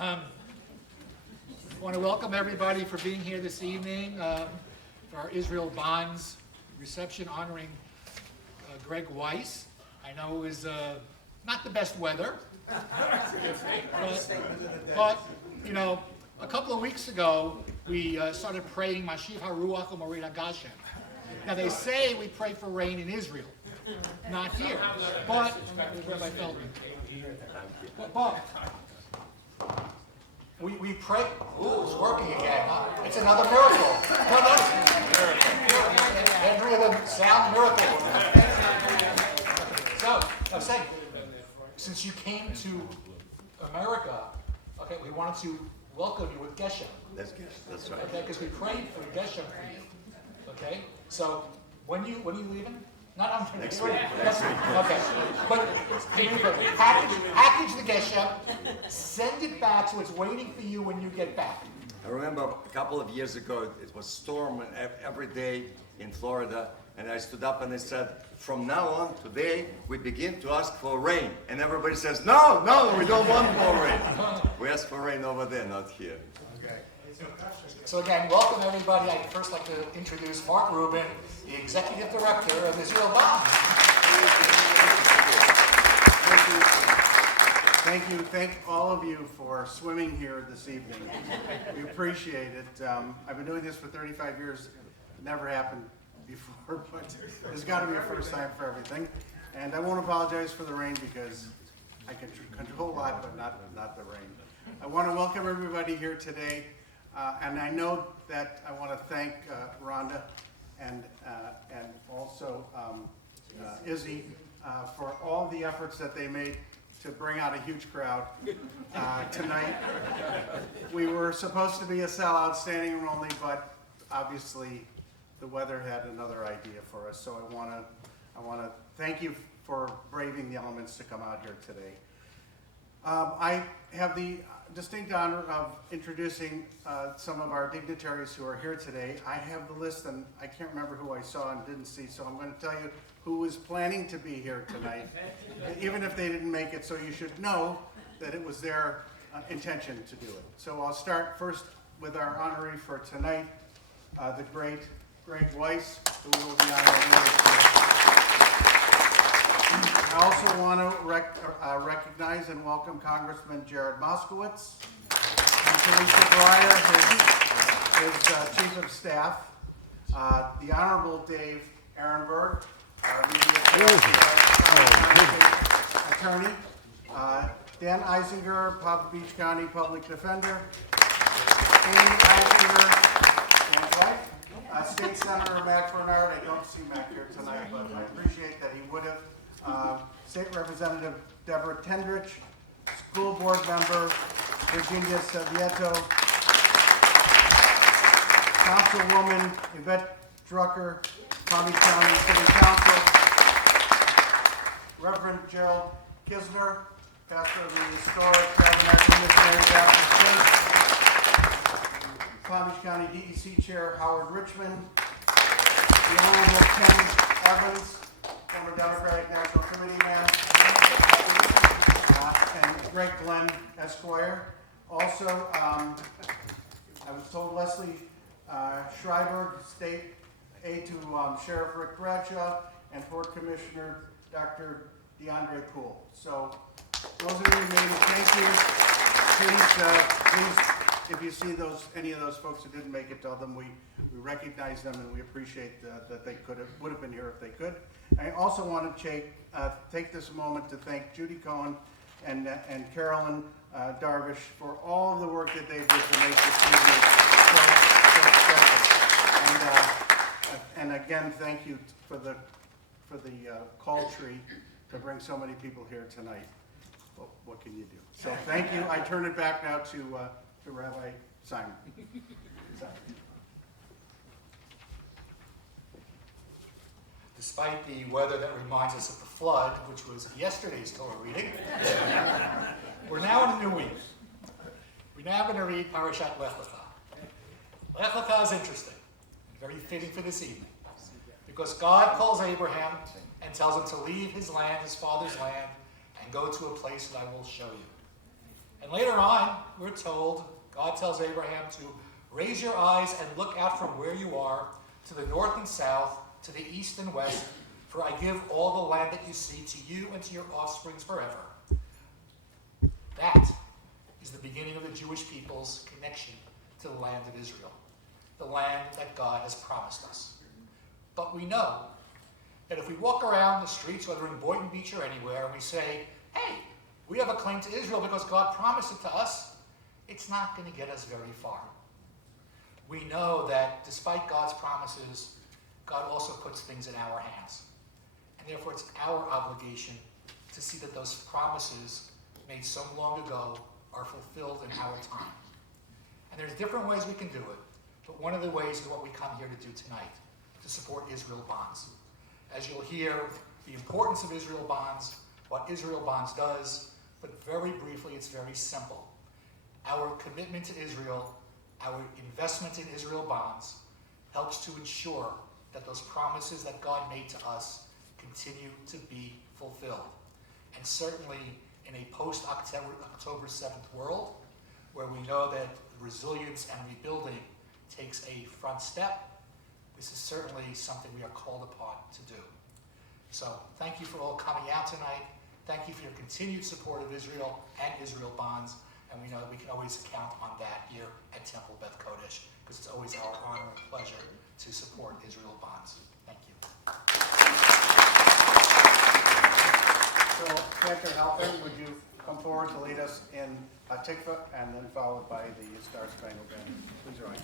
I want to welcome everybody for being here this evening for our Israel Bonds reception honoring Gregg Weiss. I know it was not the best weather, but you know, a couple of weeks ago we started praying Mashiach HaRuach U'Morid HaGashem. Now they say we pray for rain in Israel, not here, but Rabbi Feldman. But we pray. Ooh, it's working again. Huh? It's another miracle. Every other sound miracle. So I'm saying, since you came to America, okay, we wanted to welcome you with Geshem. That's right. Okay, because we prayed for Geshem for you. Okay, so when are you leaving? Not on Next week. Okay, but package the Geshem, send it back so it's waiting for you when you get back. I remember a couple of years ago, it was storm every day in Florida, and I stood up and I said, from now on, today, we begin to ask for rain. And everybody says, no, we don't want more rain. We ask for rain over there, not here. Okay. So again, welcome everybody. I'd first like to introduce Mark Rubin, the Executive Director of Israel Bonds. Thank all of you for swimming here this evening. We appreciate it. I've been doing this for 35 years. It never happened before, but there's got to be a first time for everything. And I won't apologize for the rain because I can control a lot, but not the rain. I want to welcome everybody here today. And I know that I want to thank Rhonda and also Izzy for all the efforts that they made to bring out a huge crowd tonight. We were supposed to be a sellout, standing room only, but obviously the weather had another idea for us. So I want to thank you for braving the elements to come out here today. I have the distinct honor of introducing some of our dignitaries who are here today. I have the list, and I can't remember who I saw and didn't see, so I'm going to tell you who was planning to be here tonight, even if they didn't make it, so you should know that it was their intention to do it. So I'll start first with our honoree for tonight, the great Gregg Weiss, who will be on our list. I also want to recognize and welcome Congressman Jared Moskowitz, and Teresa Breyer, his Chief of Staff, the Honorable Dave Ehrenberg, our attorney, Dan Eisinger, Palm Beach County Public Defender, Amy Eisinger, and his wife, State Senator Matt Bernard. I don't see Matt here tonight, but I appreciate that he would have. State Representative Deborah Tendrich, School Board Member Virginia Savieto, Councilwoman Yvette Drucker, Palm Beach County City Council, Reverend Gerald Kisner, pastor of the historic Tabernacle Missionary Baptist Church, Palm Beach County DEC Chair Howard Richmond, the Honorable Ken Evans, former Democratic National Committee man, and Greg Glenn, Esquire. Also, I was told Leslie Schreiber, State Aide to Sheriff Rick Bradshaw, and Port Commissioner Dr. DeAndre Poole. So, those are your names. Thank you. Please, if you see any of those folks who didn't make it, tell them we recognize them and we appreciate that they would have been here if they could. I also want to take this moment to thank Judy Cohen and Carolyn Darvish for all of the work that they did to make this evening so special. And again, thank you for the call tree to bring so many people here tonight. Well, what can you do? So thank you. I turn it back now to Rabbi Simon. Despite the weather that reminds us of the flood, which was yesterday's Torah reading, we're now in a new week. We're now going to read Parashat Lech Lecha. Lech Lecha is interesting, and very fitting for this evening, because God calls Abraham and tells him to leave his land, his father's land, and go to a place that I will show you. And later on, we're told, God tells Abraham to raise your eyes and look out from where you are to the north and south, to the east and west, for I give all the land that you see to you and to your offsprings forever. That is the beginning of the Jewish people's connection to the land of Israel, the land that God has promised us. But we know that if we walk around the streets, whether in Boynton Beach or anywhere, and we say, hey, we have a claim to Israel because God promised it to us, it's not going to get us very far. We know that despite God's promises, God also puts things in our hands. And therefore, it's our obligation to see that those promises made so long ago are fulfilled in our time. And there's different ways we can do it, but one of the ways is what we come here to do tonight, to support Israel Bonds. As you'll hear, the importance of Israel Bonds, what Israel Bonds does, but very briefly, it's very simple. Our commitment to Israel, our investment in Israel Bonds, helps to ensure that those promises that God made to us continue to be fulfilled. And certainly in a post-October 7th world, where we know that resilience and rebuilding takes a front step, this is certainly something we are called upon to do. So thank you for all coming out tonight. Thank you for your continued support of Israel and Israel Bonds. And we know that we can always count on that here at Temple Beth Kodesh, because it's always our honor and pleasure to support Israel Bonds. Thank you. So, Cantor Halpern, would you come forward to lead us in Tikva, and then followed by the Star Spangled Banner? Please rise.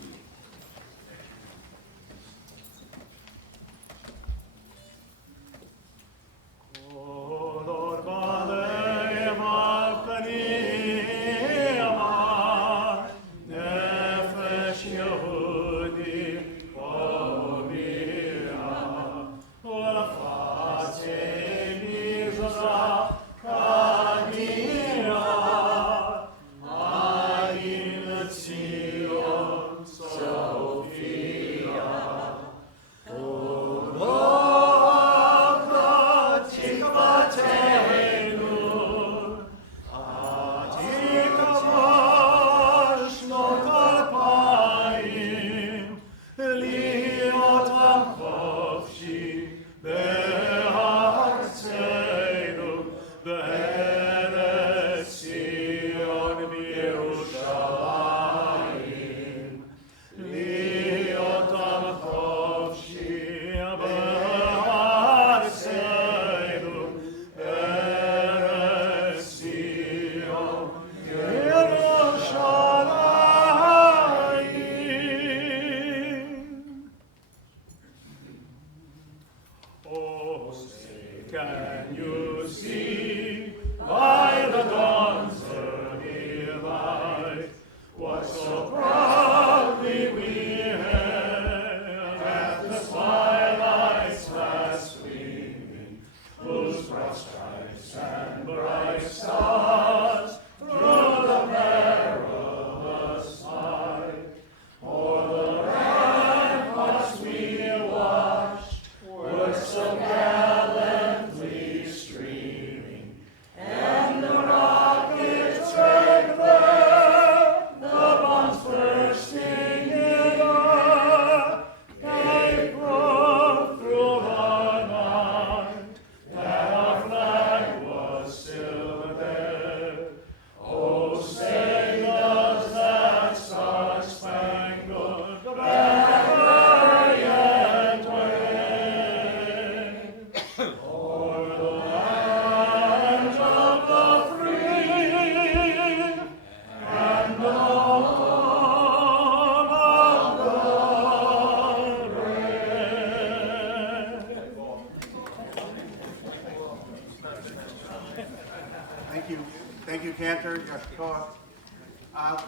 Thank you, Cantor.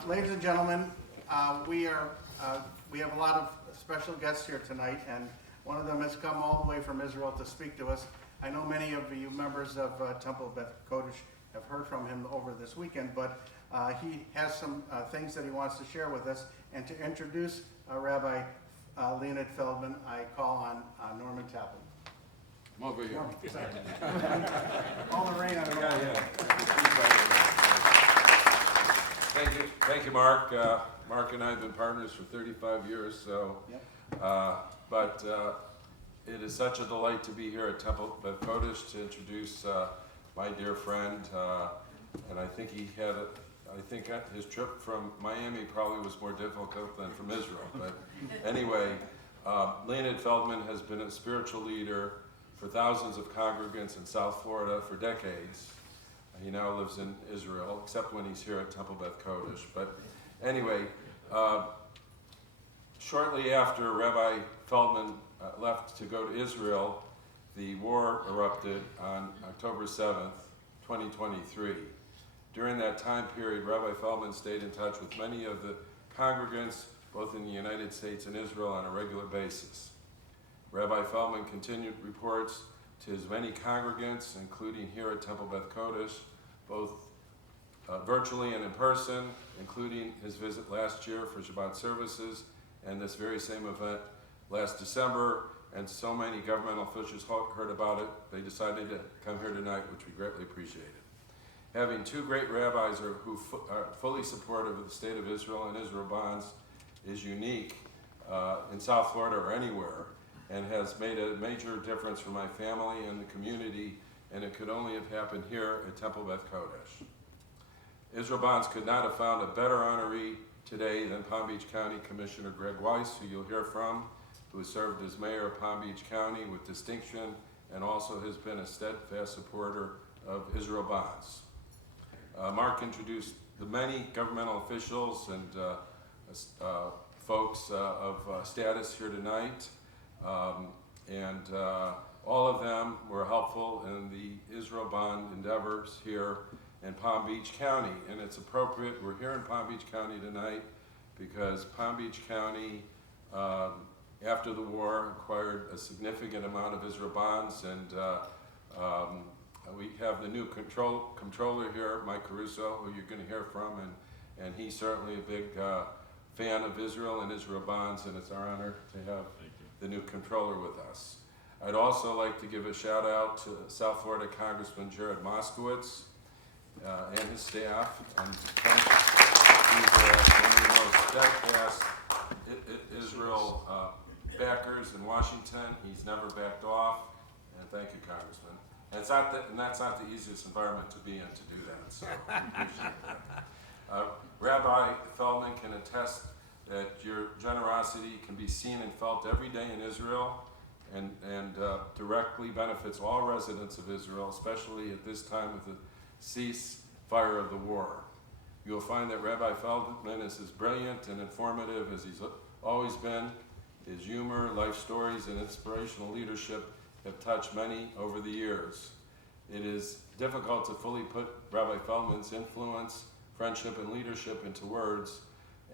Ladies and gentlemen, we have a lot of special guests here tonight, and one of them has come all the way from Israel to speak to us. I know many of you members of Temple Beth Kodesh have heard from him over this weekend, but he has some things that he wants to share with us. And to introduce Rabbi Leonid Feldman, I call on Norman Tappin. I'm over here. All the rain on the Thank you, Mark. Mark and I have been partners for 35 years, so, it is such a delight to be here at Temple Beth Kodesh to introduce my dear friend, and I think his trip from Miami probably was more difficult than from Israel, but anyway, Leonid Feldman has been a spiritual leader for thousands of congregants in South Florida for decades. He now lives in Israel, except when he's here at Temple Beth Kodesh. But anyway, shortly after Rabbi Feldman left to go to Israel, the war erupted on October 7th, 2023. During that time period, Rabbi Feldman stayed in touch with many of the congregants, both in the United States and Israel, on a regular basis. Rabbi Feldman continued reports to his many congregants, including here at Temple Beth Kodesh, both virtually and in person, including his visit last year for Shabbat services and this very same event last December, and so many governmental officials heard about it, they decided to come here tonight, which we greatly appreciated. Having two great rabbis who are fully supportive of the state of Israel and Israel bonds is unique in South Florida or anywhere, and has made a major difference for my family and the community, and it could only have happened here at Temple Beth Kodesh. Israel Bonds could not have found a better honoree today than Palm Beach County Commissioner Gregg Weiss, who you'll hear from, who has served as mayor of Palm Beach County with distinction and also has been a steadfast supporter of Israel Bonds. Mark introduced the many governmental officials and folks of status here tonight, and all of them were helpful in the Israel Bond endeavors here in Palm Beach County. And it's appropriate, we're here in Palm Beach County tonight because Palm Beach County, after the war, acquired a significant amount of Israel bonds, and we have the new controller here, Mike Caruso, who you're going to hear from, and he's certainly a big fan of Israel and Israel bonds, and it's our honor to have the new controller with us. I'd also like to give a shout out to South Florida Congressman Jared Moskowitz and his staff, and thank he's one of the most steadfast Israel backers in Washington. He's never backed off, and thank you, Congressman. And that's not the easiest environment to be in to do that, so I appreciate that. Rabbi Feldman can attest that your generosity can be seen and felt every day in Israel, and directly benefits all residents of Israel, especially at this time with the ceasefire of the war. You'll find that Rabbi Feldman is as brilliant and informative as he's always been. His humor, life stories, and inspirational leadership have touched many over the years. It is difficult to fully put Rabbi Feldman's influence, friendship, and leadership into words.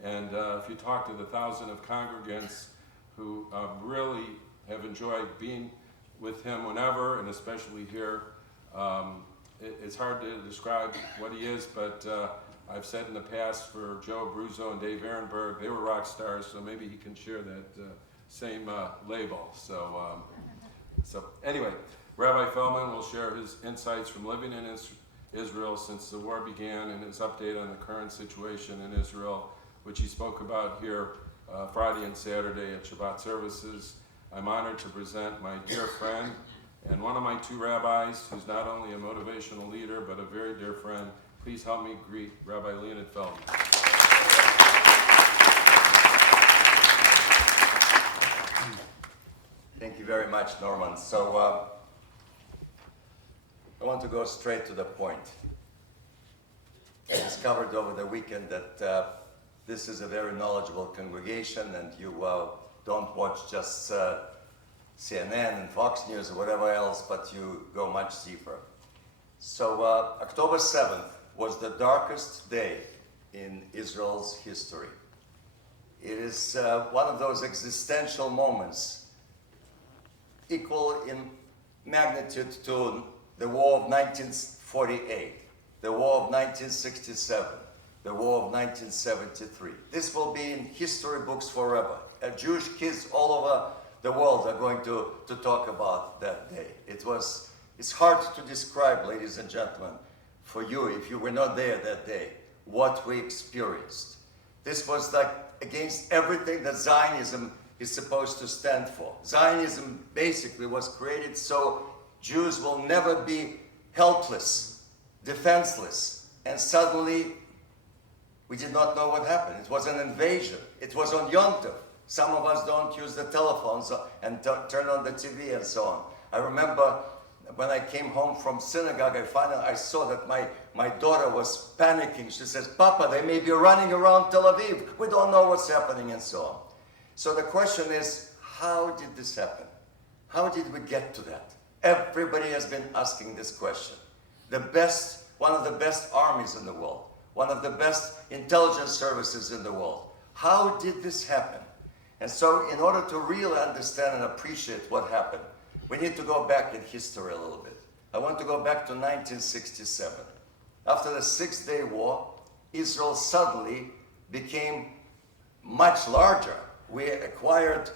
And if you talk to the thousands of congregants who really have enjoyed being with him whenever, and especially here, it's hard to describe what he is, but I've said in the past for Joe Abruzzo and Dave Ehrenberg, they were rock stars, so maybe he can share that same label. So anyway, Rabbi Feldman will share his insights from living in Israel since the war began, and his update on the current situation in Israel, which he spoke about here Friday and Saturday at Shabbat services. I'm honored to present my dear friend and one of my two rabbis, who's not only a motivational leader, but a very dear friend. Please help me greet Rabbi Leonid Feldman. Thank you very much, Norman. So I want to go straight to the point. I discovered over the weekend that this is a very knowledgeable congregation, and you don't watch just CNN and Fox News or whatever else, but you go much deeper. So October 7th was the darkest day in Israel's history. It is one of those existential moments equal in magnitude to the war of 1948, the war of 1967, the war of 1973. This will be in history books forever. Jewish kids all over the world are going to talk about that day. It's hard to describe, ladies and gentlemen, for you, if you were not there that day, what we experienced. This was like against everything that Zionism is supposed to stand for. Zionism basically was created so Jews will never be helpless, defenseless, and suddenly we did not know what happened. It was an invasion. It was on Yom Tov. Some of us don't use the telephones and turn on the TV and so on. I remember when I came home from synagogue, I saw that my daughter was panicking. She says, Papa, they may be running around Tel Aviv. We don't know what's happening and so on. So the question is, how did this happen? How did we get to that? Everybody has been asking this question. One of the best armies in the world, one of the best intelligence services in the world. How did this happen? And so in order to really understand and appreciate what happened, we need to go back in history a little bit. I want to go back to 1967. After the Six-Day War, Israel suddenly became much larger. We acquired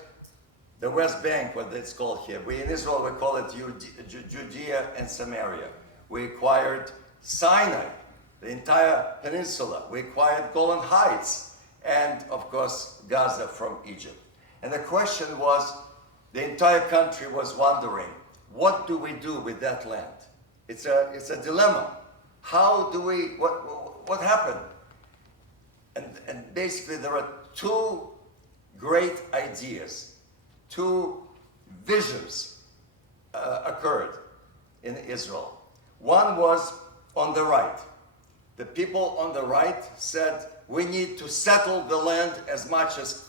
the West Bank, what it's called here. In Israel, we call it Judea and Samaria. We acquired Sinai, the entire peninsula. We acquired Golan Heights, and of course, Gaza from Egypt. And the question was, the entire country was wondering, what do we do with that land? It's a dilemma. How do we, what happened? And basically there are two great ideas, two visions occurred in Israel. One was on the right. The people on the right said, we need to settle the land as much as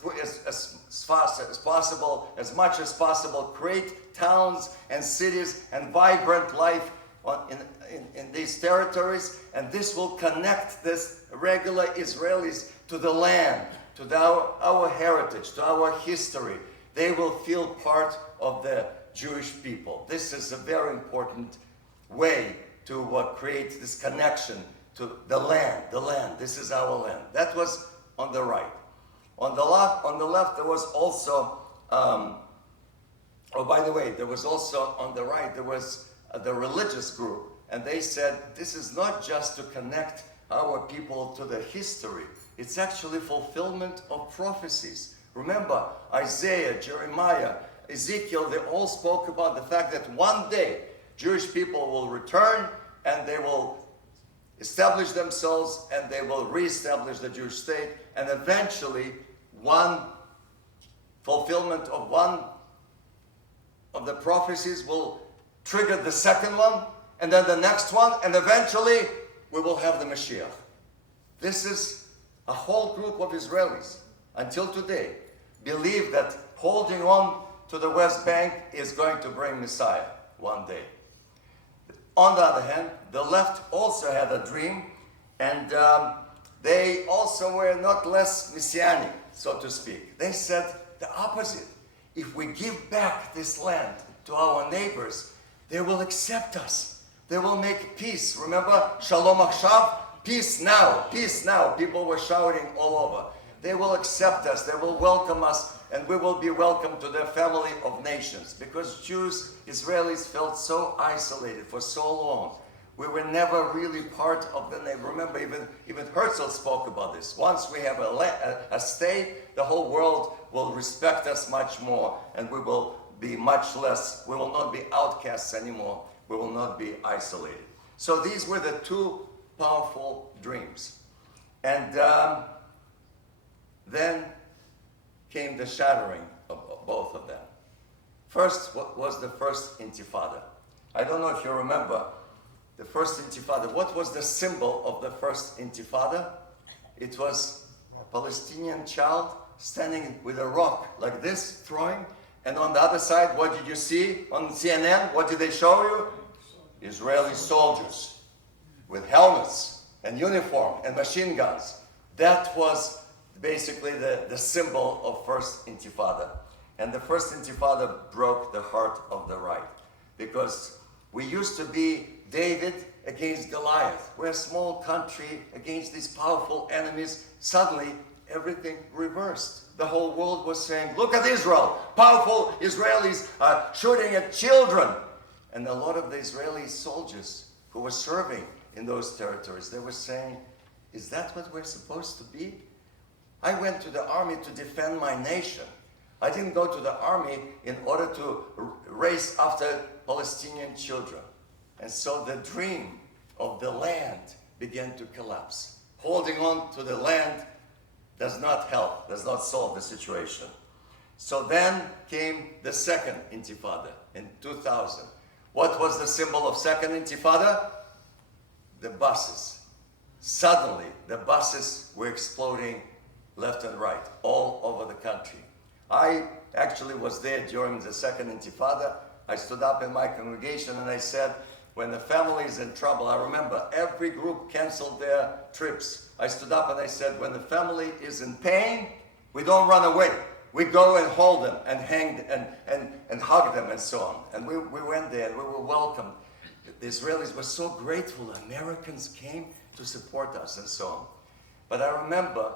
fast as possible, create towns and cities and vibrant life in these territories, and this will connect this regular Israelis to the land, to our heritage, to our history. They will feel part of the Jewish people. This is a very important way to create this connection to the land. This is our land. That was on the right. On the left, there was also, by the way, there was also on the right, there was the religious group. And they said, this is not just to connect our people to the history. It's actually fulfillment of prophecies. Remember, Isaiah, Jeremiah, Ezekiel, they all spoke about the fact that one day Jewish people will return and they will establish themselves and they will reestablish the Jewish state, and eventually one fulfillment of one of the prophecies will trigger the second one, and then the next one, and eventually we will have the Mashiach. This is a whole group of Israelis until today believe that holding on to the West Bank is going to bring Messiah one day. On the other hand, the left also had a dream, and they also were not less messianic, so to speak. They said the opposite. If we give back this land to our neighbors, they will accept us. They will make peace. Remember, Shalom Achshav, peace now, peace now. People were shouting all over. They will accept us, they will welcome us, and we will be welcomed to their family of nations. Because Jews, Israelis felt so isolated for so long. We were never really part of the neighbor. Remember, even Herzl spoke about this. Once we have a state, the whole world will respect us much more, and we will be much less, we will not be outcasts anymore. We will not be isolated. So these were the two powerful dreams. And then came the shattering of both of them. First, what was the first intifada? I don't know if you remember the first intifada. What was the symbol of the first intifada? It was a Palestinian child standing with a rock like this, throwing, and on the other side, what did you see on CNN? What did they show you? Israeli soldiers with helmets and uniform and machine guns. That was basically the symbol of first intifada. And the first intifada broke the heart of the right, because we used to be David against Goliath. We're a small country against these powerful enemies. Suddenly, everything reversed. The whole world was saying, look at Israel, powerful Israelis are shooting at children. And a lot of the Israeli soldiers who were serving in those territories, they were saying, Is that what we're supposed to be? I went to the army to defend my nation. I didn't go to the army in order to race after Palestinian children. And so the dream of the land began to collapse. Holding on to the land does not help, does not solve the situation. So then came the second intifada in 2000. What was the symbol of second intifada? The buses. Suddenly, the buses were exploding left and right, all over the country. I actually was there during the second intifada. I stood up in my congregation and I said, when the family is in trouble, I remember every group canceled their trips. I stood up and I said, when the family is in pain, we don't run away. We go and hold them and hang and hug them and so on. And we went there and we were welcomed. The Israelis were so grateful. Americans came to support us and so on. But I remember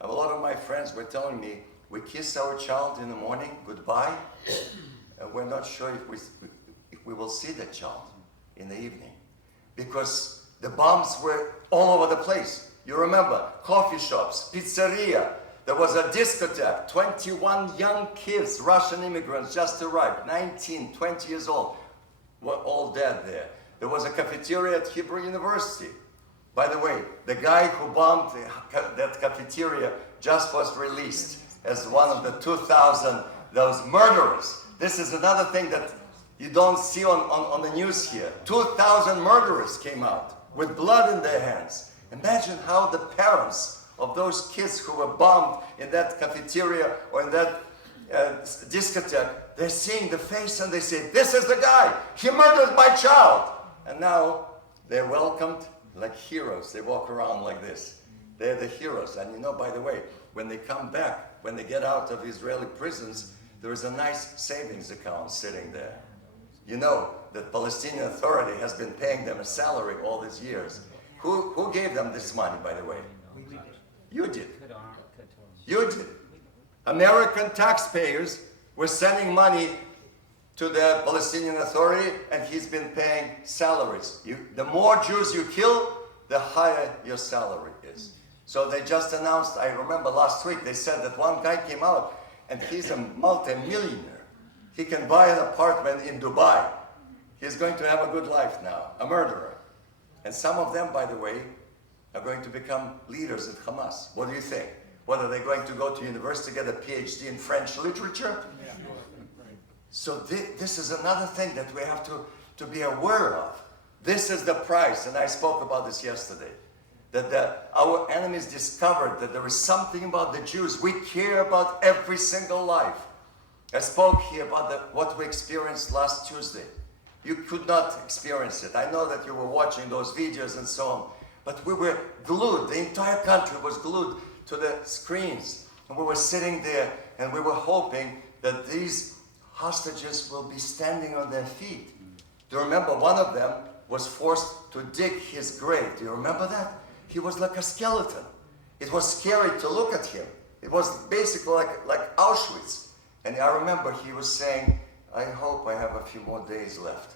a lot of my friends were telling me, we kiss our child in the morning, goodbye, and we're not sure if we will see the child in the evening. Because the bombs were all over the place. You remember, coffee shops, pizzeria, there was a discotheque, 21 young kids, Russian immigrants just arrived, 19, 20 years old, were all dead there. There was a cafeteria at Hebrew University. By the way, the guy who bombed that cafeteria just was released as one of the 2,000, those murderers. This is another thing that you don't see on the news here. 2,000 murderers came out with blood in their hands. Imagine how the parents of those kids who were bombed in that cafeteria or in that discotheque, they're seeing the face and they say, this is the guy, he murdered my child. And now they're welcomed like heroes. They walk around like this. They're the heroes. And you know, by the way, when they come back, when they get out of Israeli prisons, there is a nice savings account sitting there. You know that Palestinian Authority has been paying them a salary all these years. Who gave them this money, by the way? You did. You did. American taxpayers were sending money to the Palestinian Authority, and he's been paying salaries. The more Jews you kill, the higher your salary is. So they just announced, I remember last week, they said that one guy came out, and he's a multi-millionaire. He can buy an apartment in Dubai. He's going to have a good life now, a murderer. And some of them, by the way, are going to become leaders at Hamas. What do you think? What, are they going to go to university to get a PhD in French literature? Yeah. So this is another thing that we have to be aware of. This is the price, and I spoke about this yesterday, that our enemies discovered that there is something about the Jews. We care about every single life. I spoke here about what we experienced last Tuesday. You could not experience it. I know that you were watching those videos and so on, but we were glued. The entire country was glued to the screens, and we were sitting there, and we were hoping that these hostages will be standing on their feet. Do you remember one of them was forced to dig his grave? Do you remember that? He was like a skeleton. It was scary to look at him. It was basically like Auschwitz. And I remember he was saying, I hope I have a few more days left.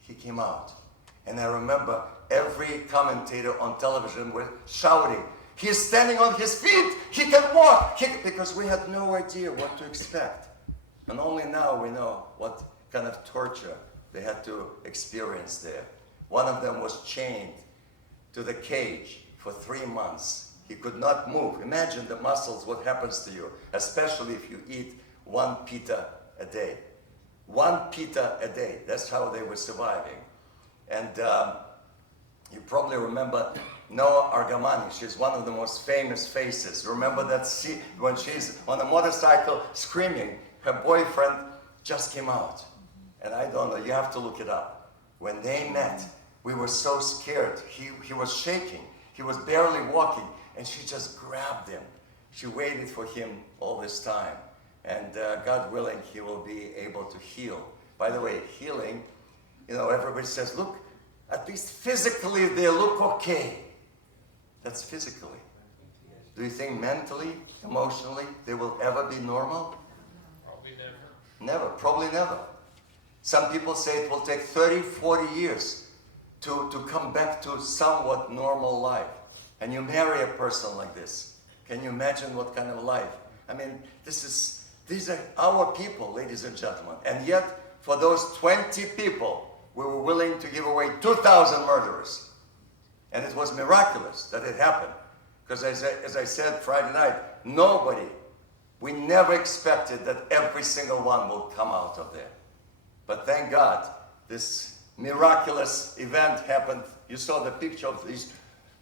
He came out. And I remember every commentator on television was shouting, he's standing on his feet, he can walk, because we had no idea what to expect. And only now we know what kind of torture they had to experience there. One of them was chained to the cage for 3 months. He could not move. Imagine the muscles, what happens to you, especially if you eat 1 pita a day. 1 pita a day, that's how they were surviving. And you probably remember Noah Argamani. She's one of the most famous faces. Remember that scene when she's on a motorcycle screaming, her boyfriend just came out. And I don't know, you have to look it up. When they met, we were so scared. He was shaking. He was barely walking, and she just grabbed him. She waited for him all this time. And God willing, he will be able to heal. By the way, healing, you know, everybody says, look, at least physically they look okay. That's physically. Do you think mentally, emotionally, they will ever be normal? Probably never. Never, probably never. Some people say it will take 30, 40 years to come back to somewhat normal life. and you marry a person like this. Can you imagine what kind of life? I mean, these are our people, ladies and gentlemen. And yet, for those 20 people, we were willing to give away 2,000 murderers. And it was miraculous that it happened. Because as I said Friday night, we never expected that every single one will come out of there. But thank God, this miraculous event happened. You saw the picture of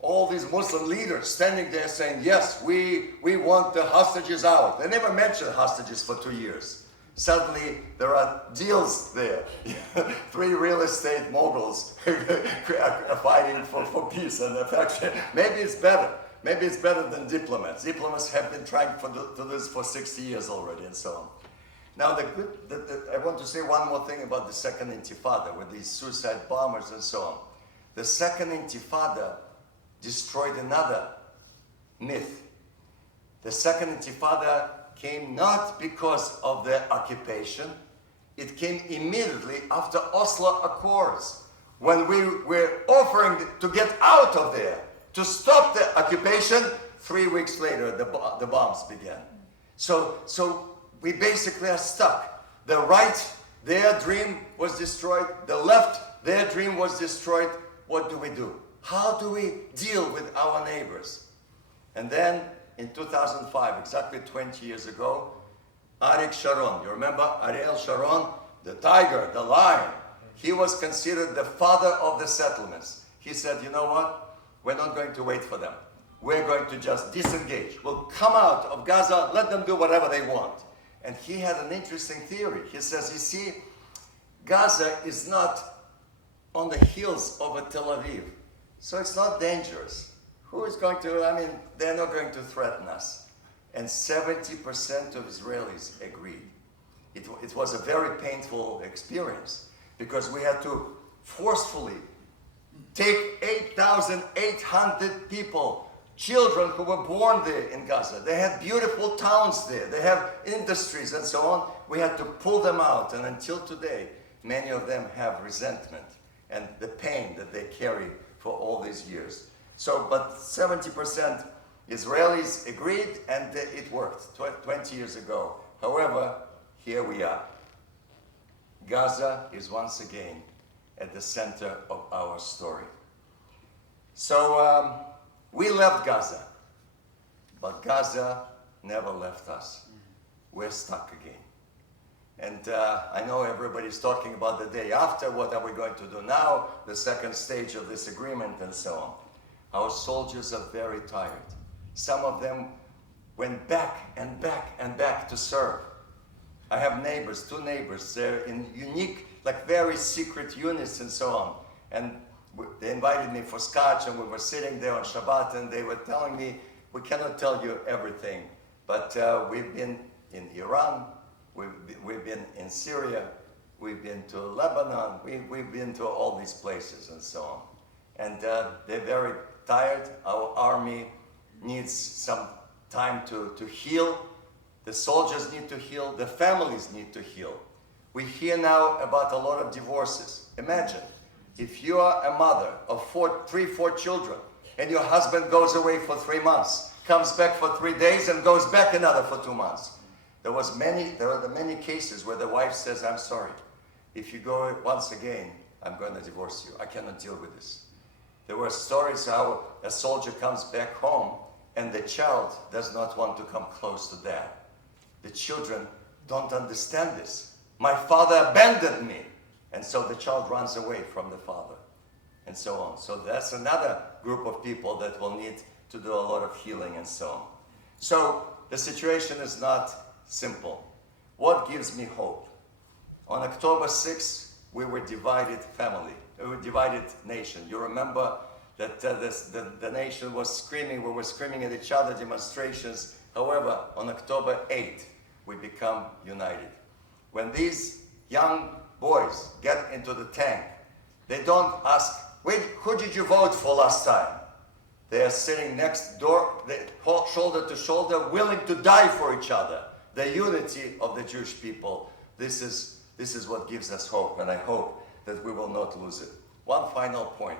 all these Muslim leaders standing there saying, yes, we want the hostages out. They never mentioned hostages for 2 years. Suddenly, there are deals there. 3 real estate moguls are fighting for peace and affection. Maybe it's better. Maybe it's better than diplomats. Diplomats have been trying to do this for 60 years already and so on. Now, I want to say one more thing about the Second Intifada with these suicide bombers and so on. The Second Intifada destroyed another myth. The Second Intifada came not because of the occupation. It came immediately after Oslo Accords, when we were offering to get out of there, to stop the occupation. 3 weeks later, the bombs began. So we basically are stuck. The right, their dream was destroyed. The left, their dream was destroyed. What do we do? How do we deal with our neighbors? And then in 2005, exactly 20 years ago, Arik Sharon, you remember Ariel Sharon, the tiger, the lion, he was considered the father of the settlements. He said, you know what? We're not going to wait for them. We're going to just disengage. We'll come out of Gaza, let them do whatever they want. And he had an interesting theory. He says, you see, Gaza is not on the hills over Tel Aviv. So it's not dangerous. Who is going to, they're not going to threaten us. And 70% of Israelis agreed. It was a very painful experience because we had to forcefully take 8,800 people, children who were born there in Gaza. They had beautiful towns there. They have industries and so on. We had to pull them out. And until today, many of them have resentment and the pain that they carry for all these years. But 70% Israelis agreed, and it worked 20 years ago. However, here we are. Gaza is once again at the center of our story. So we left Gaza, but Gaza never left us. We're stuck again. And I know everybody's talking about the day after. What are we going to do now? The second stage of this agreement and so on. Our soldiers are very tired. Some of them went back and back and back to serve. I have neighbors, 2 neighbors. They're in unique, like very secret units and so on. And they invited me for scotch, and we were sitting there on Shabbat, and they were telling me, we cannot tell you everything, but we've been in Iran, we've been in Syria, we've been to Lebanon, we've been to all these places and so on. And they're very tired. Our army needs some time to heal. The soldiers need to heal. The families need to heal. We hear now about a lot of divorces. Imagine if you are a mother of 4 children and your husband goes away for 3 months, comes back for 3 days and goes back another for 2 months. There are the many cases where the wife says, I'm sorry. If you go once again, I'm going to divorce you. I cannot deal with this. There were stories how a soldier comes back home and the child does not want to come close to dad. The children don't understand this. My father abandoned me. And so the child runs away from the father and so on. So that's another group of people that will need to do a lot of healing and so on. So the situation is not simple. What gives me hope? On October 6th, we were divided family. We were divided nation. You remember that the nation was screaming. We were screaming at each other, demonstrations. However, on October 8th, we become united. When these young boys get into the tank, they don't ask, wait, who did you vote for last time? They are sitting next door, shoulder to shoulder, willing to die for each other. The unity of the Jewish people, this is what gives us hope, and I hope that we will not lose it. One final point.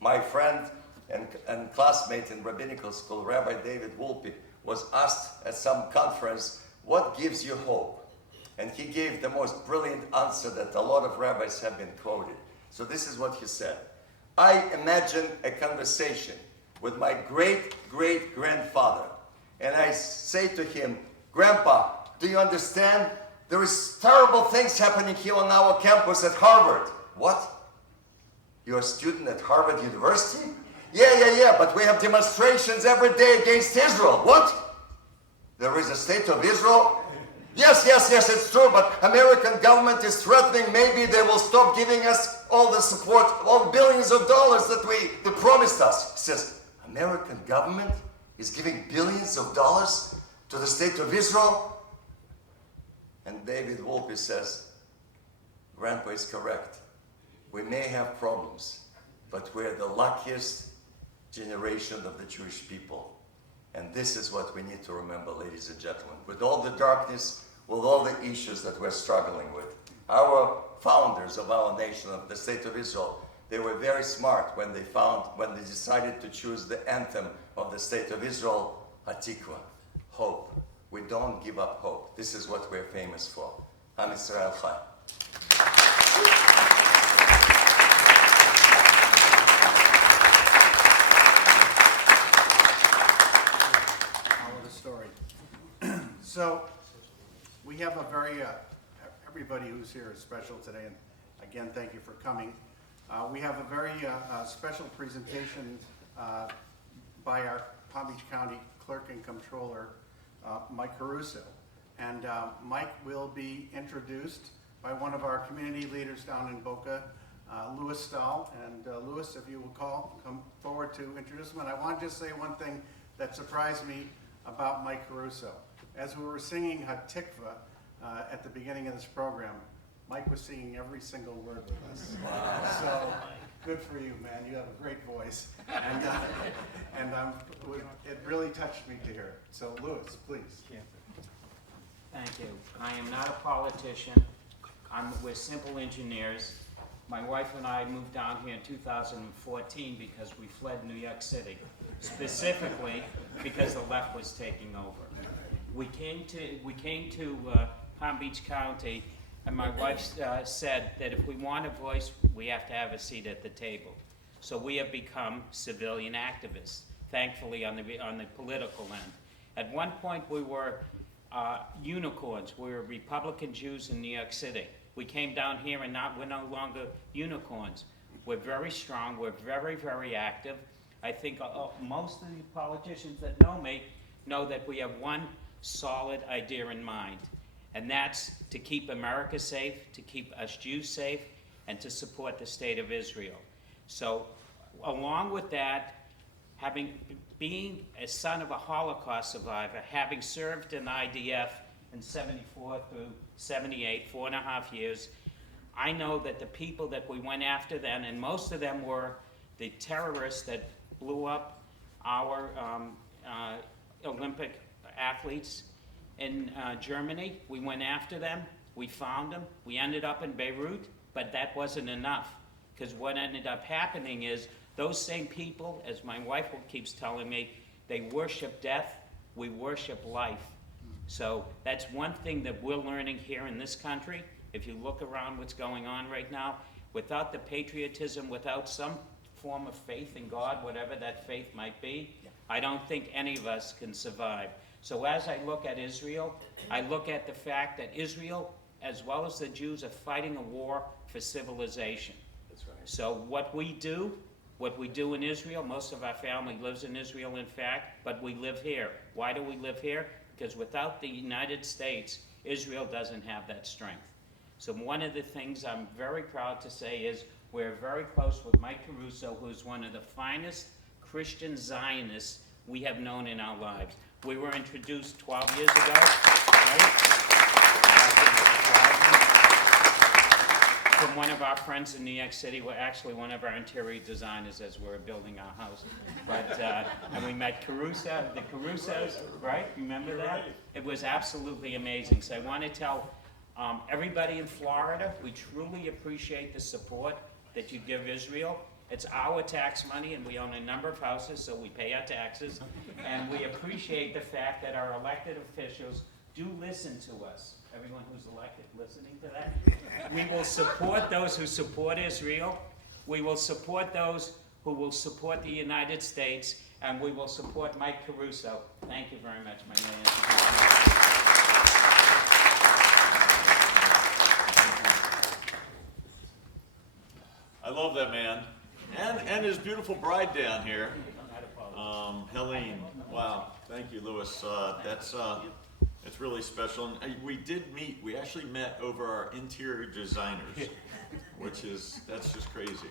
My friend and classmate in rabbinical school, Rabbi David Wolpe, was asked at some conference, what gives you hope? And he gave the most brilliant answer that a lot of rabbis have been quoted. So this is what he said. I imagine a conversation with my great-great-grandfather, and I say to him, Grandpa, do you understand? There is terrible things happening here on our campus at Harvard. What? You're a student at Harvard University? Yeah, but we have demonstrations every day against Israel. What? There is a state of Israel? Yes, it's true, but American government is threatening maybe they will stop giving us all the support, all billions of dollars that they promised us. He says, American government is giving billions of dollars to the state of Israel? And David Wolpe says, Grandpa is correct. We may have problems, but we're the luckiest generation of the Jewish people. And this is what we need to remember, ladies and gentlemen. With all the darkness, with all the issues that we're struggling with, our founders of our nation, of the state of Israel, they were very smart when they decided to choose the anthem of the state of Israel, Hatikva, hope. We don't give up hope. This is what we're famous for. Am Yisrael Chai. So, we have a very, everybody who's here is special today, and again, thank you for coming. We have a very special presentation by our Palm Beach County Clerk and Comptroller, Mike Caruso. And Mike will be introduced by one of our community leaders down in Boca, Louis Stahl. And Louis, if you will come forward to introduce him. And I want to just say one thing that surprised me about Mike Caruso. As we were singing Hatikva at the beginning of this program, Mike was singing every single word with us. Wow. So, good for you, man. You have a great voice. And it really touched me to hear it. So, Louis, please. Yeah. Thank you. I am not a politician. We're simple engineers. My wife and I moved down here in 2014 because we fled New York City, specifically because the left was taking over. We came to Palm Beach County, and my wife said that if we want a voice, we have to have a seat at the table. So we have become civilian activists, thankfully on the political end. At one point we were unicorns. We were Republican Jews in New York City. We came down here and we're no longer unicorns. We're very strong, we're very, very active. I think most of the politicians that know me know that we have one solid idea in mind, and that's to keep America safe, to keep us Jews safe, and to support the state of Israel. So along with that, being a son of a Holocaust survivor, having served in the IDF in 74 through 78, 4.5 years, I know that the people that we went after then, and most of them were the terrorists that blew up our Olympic athletes in Germany. We went after them, we found them, we ended up in Beirut, but that wasn't enough. Because what ended up happening is those same people, as my wife keeps telling me, they worship death, we worship life. So that's one thing that we're learning here in this country. If you look around what's going on right now, without the patriotism, without some form of faith in God, whatever that faith might be, I don't think any of us can survive. So as I look at Israel, I look at the fact that Israel, as well as the Jews, are fighting a war for civilization. That's right. So what we do in Israel, most of our family lives in Israel, in fact, but we live here. Why do we live here? Because without the United States, Israel doesn't have that strength. So one of the things I'm very proud to say is we're very close with Mike Caruso, who's one of the finest Christian Zionists we have known in our lives. We were introduced 12 years ago, right? From one of our friends in New York City. We're actually one of our interior designers as we were building our house. But, and we met Caruso, the Carusos, right? Remember that? Right. It was absolutely amazing. So I want to tell everybody in Florida, we truly appreciate the support that you give Israel. It's our tax money, and we own a number of houses, so we pay our taxes. And we appreciate the fact that our elected officials do listen to us. Everyone who's elected listening to that. We will support those who support Israel. We will support those who will support the United States, and we will support Mike Caruso. Thank you very much, my man. I love that man, and his beautiful bride down here, Helene. Wow, thank you, Louis. It's really special. And we did meet. We actually met over our interior designers, that's just crazy,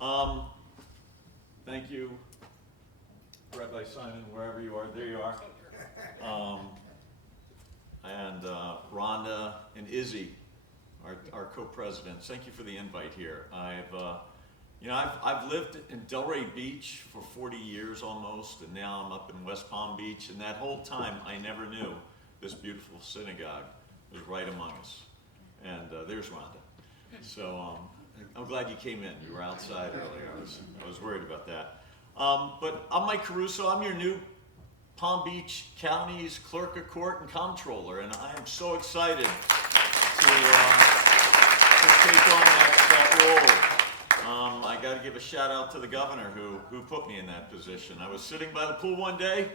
right? Thank you, Rabbi Simon, wherever you are. There you are. And Rhonda and Izzy, our co-presidents. Thank you for the invite here. I've lived in Delray Beach for 40 years almost, and now I'm up in West Palm Beach. And that whole time, I never knew this beautiful synagogue was right among us. And there's Rhonda. So I'm glad you came in. You were outside earlier. I was worried about that. But I'm Mike Caruso. I'm your new Palm Beach County's Clerk of Court and Comptroller, and I am so excited to take on that role. I got to give a shout out to the governor who put me in that position. I was sitting by the pool one day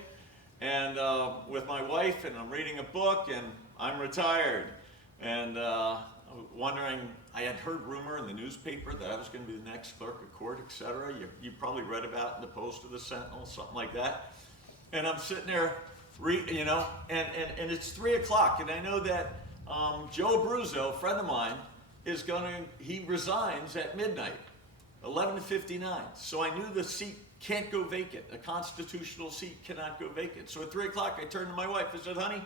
and with my wife, and I'm reading a book, and I'm retired. And wondering, I had heard rumor in the newspaper that I was going to be the next clerk of court, etc. You probably read about it in the Post or the Sentinel, something like that. And I'm sitting there, and it's 3 o'clock, and I know that Joe Abruzzo, a friend of mine, he resigns at midnight, 11:59. So I knew the seat can't go vacant. A constitutional seat cannot go vacant. So at 3 o'clock, I turned to my wife. I said, honey,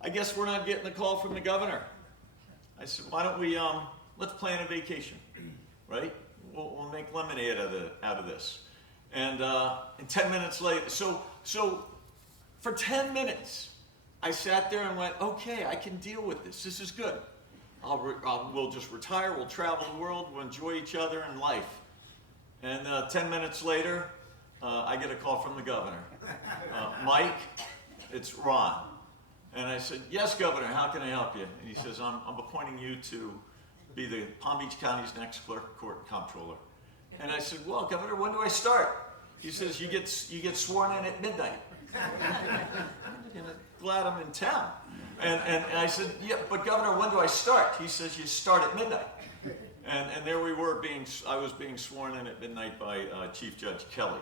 I guess we're not getting a call from the governor. I said, why don't we, let's plan a vacation, right? We'll make lemonade out of this. And 10 minutes later, so for 10 minutes, I sat there and went, okay, I can deal with this. This is good. We'll just retire, we'll travel the world, we'll enjoy each other and life. And 10 minutes later, I get a call from the governor. Mike, it's Ron. And I said, yes, Governor, how can I help you? And he says, I'm appointing you to be the Palm Beach County's next clerk of court and comptroller. And I said, well, Governor, when do I start? He says, you get sworn in at midnight. Glad I'm in town. And I said, yeah, but Governor, when do I start? He says, you start at midnight. And there we were, I was being sworn in at midnight by Chief Judge Kelly.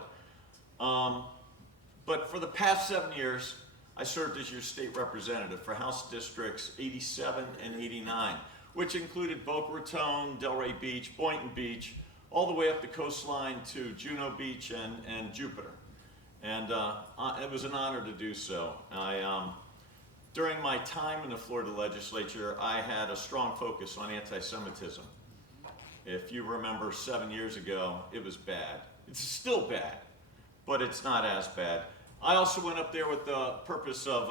But for the past 7 years, I served as your state representative for House Districts 87 and 89, which included Boca Raton, Delray Beach, Boynton Beach, all the way up the coastline to Juno Beach and Jupiter. And it was an honor to do so. During my time in the Florida legislature, I had a strong focus on anti-Semitism. If you remember 7 years ago, it was bad. It's still bad, but it's not as bad. I also went up there with the purpose of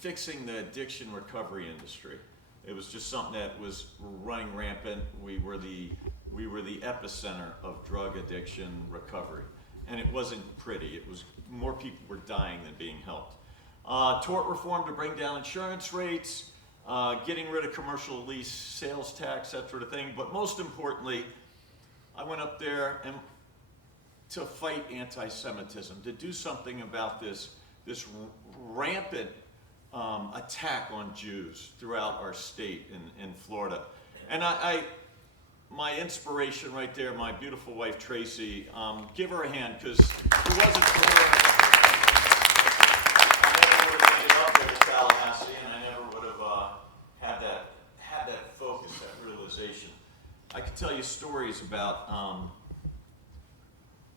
fixing the addiction recovery industry. It was just something that was running rampant. We were the epicenter of drug addiction recovery, and it wasn't pretty. It was more people were dying than being helped. Tort reform to bring down insurance rates, getting rid of commercial lease sales tax, that sort of thing. But most importantly, I went up there and to fight anti-Semitism, to do something about this rampant attack on Jews throughout our state in Florida. And my inspiration right there, my beautiful wife Tracy, give her a hand, because if it wasn't for her, I never would have made it up there to Tallahassee, and I never would have had that focus, that realization. I could tell you stories about.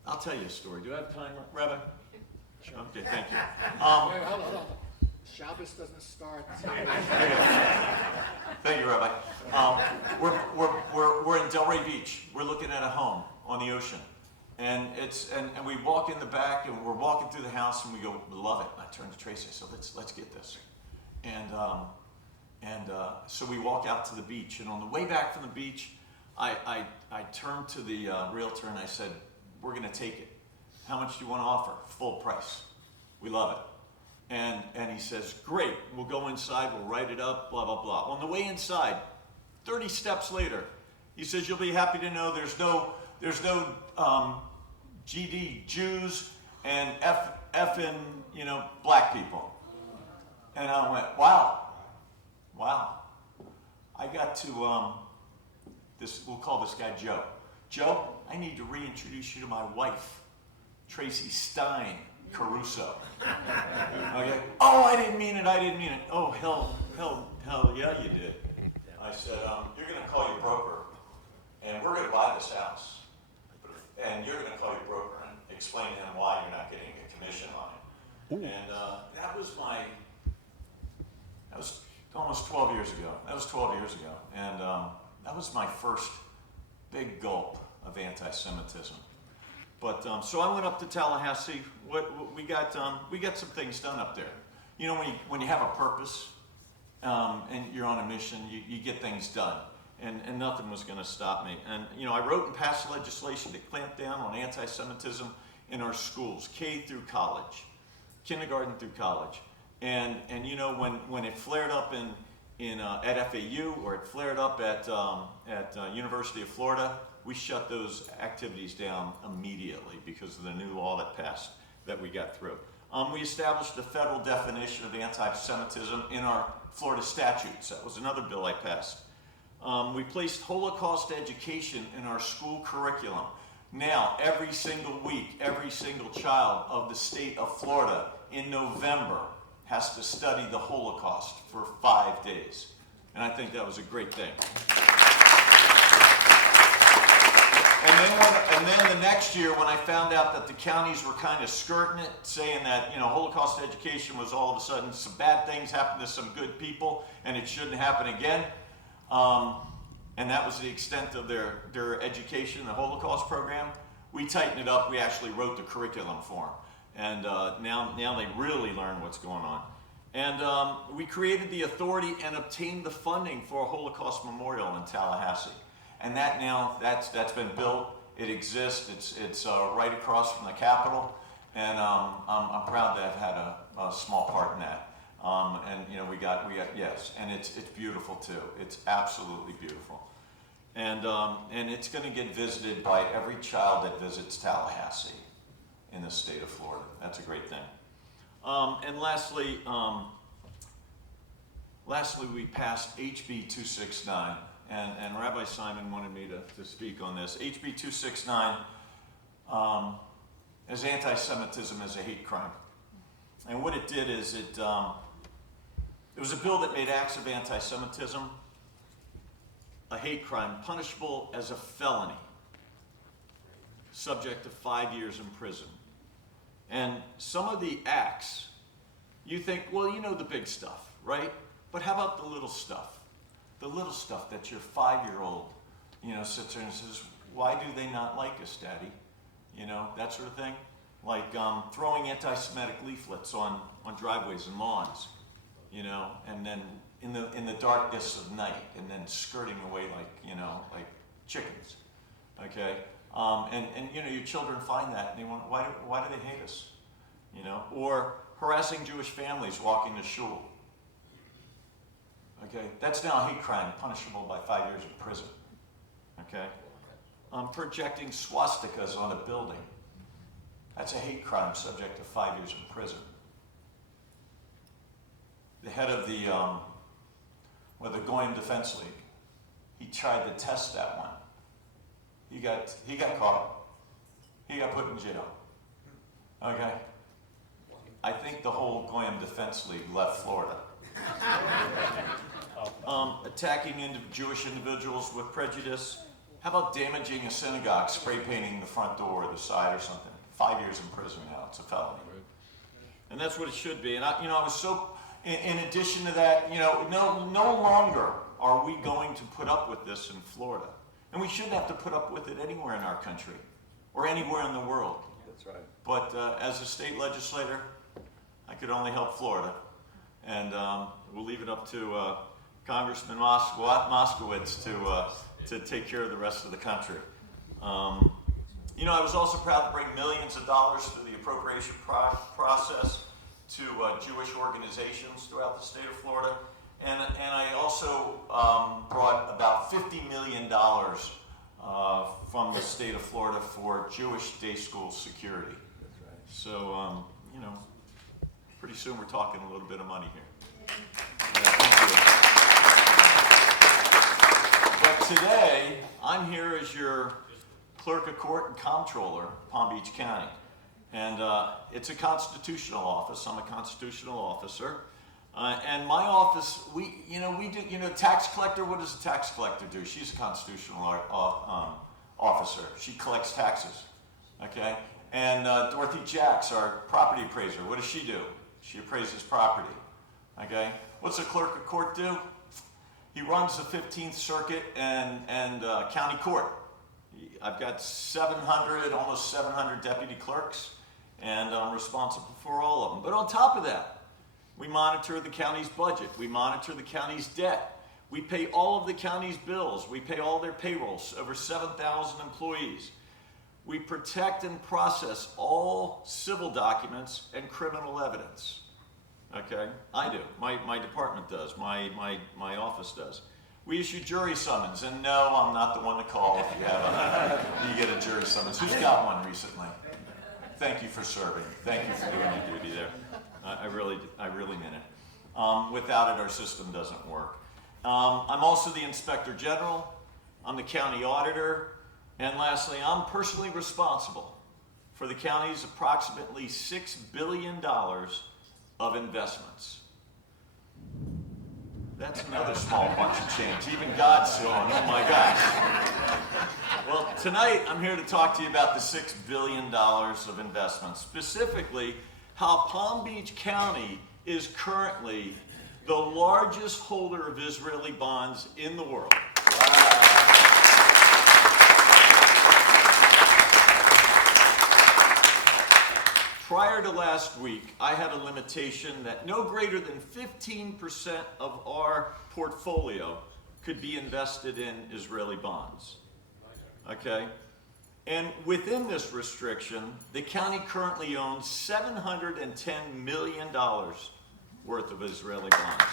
I'll tell you a story. Do I have time, Rabbi? Sure. Okay, thank you. Wait, hold on. Shabbos doesn't start. Thank you, Rabbi. We're in Delray Beach. We're looking at a home on the ocean, and we walk in the back, and we're walking through the house, and we go, we love it. And I turn to Tracy. I said, let's get this, and And so we walk out to the beach, and on the way back from the beach, I turned to the realtor and I said, we're gonna take it. How much do you wanna offer? Full price. We love it. And he says, great, we'll go inside, we'll write it up, blah, blah, blah. On the way inside, 30 steps later, he says, you'll be happy to know there's no GD Jews and effing, black people. And I went, wow. I got to, we'll call this guy Joe. Joe, I need to reintroduce you to my wife, Tracy Stein Caruso. Okay. Oh, I didn't mean it. Oh, hell, yeah, you did. I said, you're going to call your broker, and we're going to buy this house. And you're going to call your broker and explain to him why you're not getting a commission on it. Ooh. And that was almost 12 years ago. And that was my first big gulp of anti-Semitism. But so I went up to Tallahassee. We got some things done up there. When you have a purpose and you're on a mission, you get things done. And nothing was going to stop me. And I wrote and passed legislation to clamp down on anti-Semitism in our schools, K through college, kindergarten through college. And when it flared up at FAU or it flared up at University of Florida, we shut those activities down immediately because of the new law that passed that we got through. We established the federal definition of anti-Semitism in our Florida statutes. That was another bill I passed. We placed Holocaust education in our school curriculum. Now, every single week, every single child of the state of Florida in November has to study the Holocaust for 5 days. And I think that was a great thing. And then the next year, when I found out that the counties were kind of skirting it, saying that Holocaust education was all of a sudden some bad things happened to some good people, and it shouldn't happen again. And that was the extent of their education, the Holocaust program. We tightened it up. We actually wrote the curriculum for them. And now they really learn what's going on. And we created the authority and obtained the funding for a Holocaust memorial in Tallahassee. And that's been built. It exists. It's right across from the Capitol. And I'm proud to have had a small part in that. And we got yes, and it's beautiful too. It's absolutely beautiful, and it's going to get visited by every child that visits Tallahassee in the state of Florida. That's a great thing. And lastly, we passed HB 269, and Rabbi Simon wanted me to speak on this. HB 269 is anti-Semitism as a hate crime, and what it did is it was a bill that made acts of anti-Semitism a hate crime, punishable as a felony, subject to 5 years in prison. And some of the acts, you think, well, the big stuff, right? But how about the little stuff? The little stuff that your 5-year-old, sits there and says, why do they not like us, Daddy? That sort of thing. Like throwing anti-Semitic leaflets on driveways and lawns. And then in the darkness of night, and then skirting away like chickens, okay? And your children find that, and they want, why do they hate us? Or harassing Jewish families walking to shul. Okay, that's now a hate crime, punishable by 5 years in prison. Okay, projecting swastikas on a building. That's a hate crime, subject to 5 years in prison. The head of the Goyim Defense League, he tried to test that one. He got caught. He got put in jail. Okay? I think the whole Goyim Defense League left Florida. Attacking Jewish individuals with prejudice. How about damaging a synagogue, spray painting the front door or the side or something? 5 years in prison now. It's a felony. And that's what it should be. And I was so... In addition to that, no longer are we going to put up with this in Florida. And we shouldn't have to put up with it anywhere in our country or anywhere in the world. That's right. But as a state legislator, I could only help Florida. And we'll leave it up to Congressman Moskowitz to take care of the rest of the country. You know, I was also proud to bring millions of dollars through the appropriation process to Jewish organizations throughout the state of Florida. And I also brought about $50 million from the state of Florida for Jewish day school security. So, you know, pretty soon we're talking a little bit of money here. But today, I'm here as your clerk of court and comptroller, Palm Beach County. And it's a constitutional office. I'm a constitutional officer. And my office, we do, tax collector, what does a tax collector do? She's a constitutional officer. She collects taxes, okay? And Dorothy Jacks, our property appraiser, what does she do? She appraises property, okay? What's a clerk of court do? He runs the 15th Circuit and county court. I've got 700, almost 700 deputy clerks, and I'm responsible for all of them. But on top of that, we monitor the county's budget. We monitor the county's debt. We pay all of the county's bills. We pay all their payrolls, over 7,000 employees. We protect and process all civil documents and criminal evidence. Okay, I do. My department does. My office does. We issue jury summons, and no, I'm not the one to call if you get a jury summons. Who's got one recently? Thank you for serving. Thank you for doing your duty there. I really mean it. Without it, our system doesn't work. I'm also the Inspector General. I'm the county auditor. And lastly, I'm personally responsible for the county's approximately $6 billion of investments. That's another small bunch of change. Even God's going, oh my gosh. Well, tonight I'm here to talk to you about the $6 billion of investments, specifically how Palm Beach County is currently the largest holder of Israeli bonds in the world. Wow. Prior to last week, I had a limitation that no greater than 15% of our portfolio could be invested in Israeli bonds. Okay? And within this restriction, the county currently owns $710 million worth of Israeli bonds.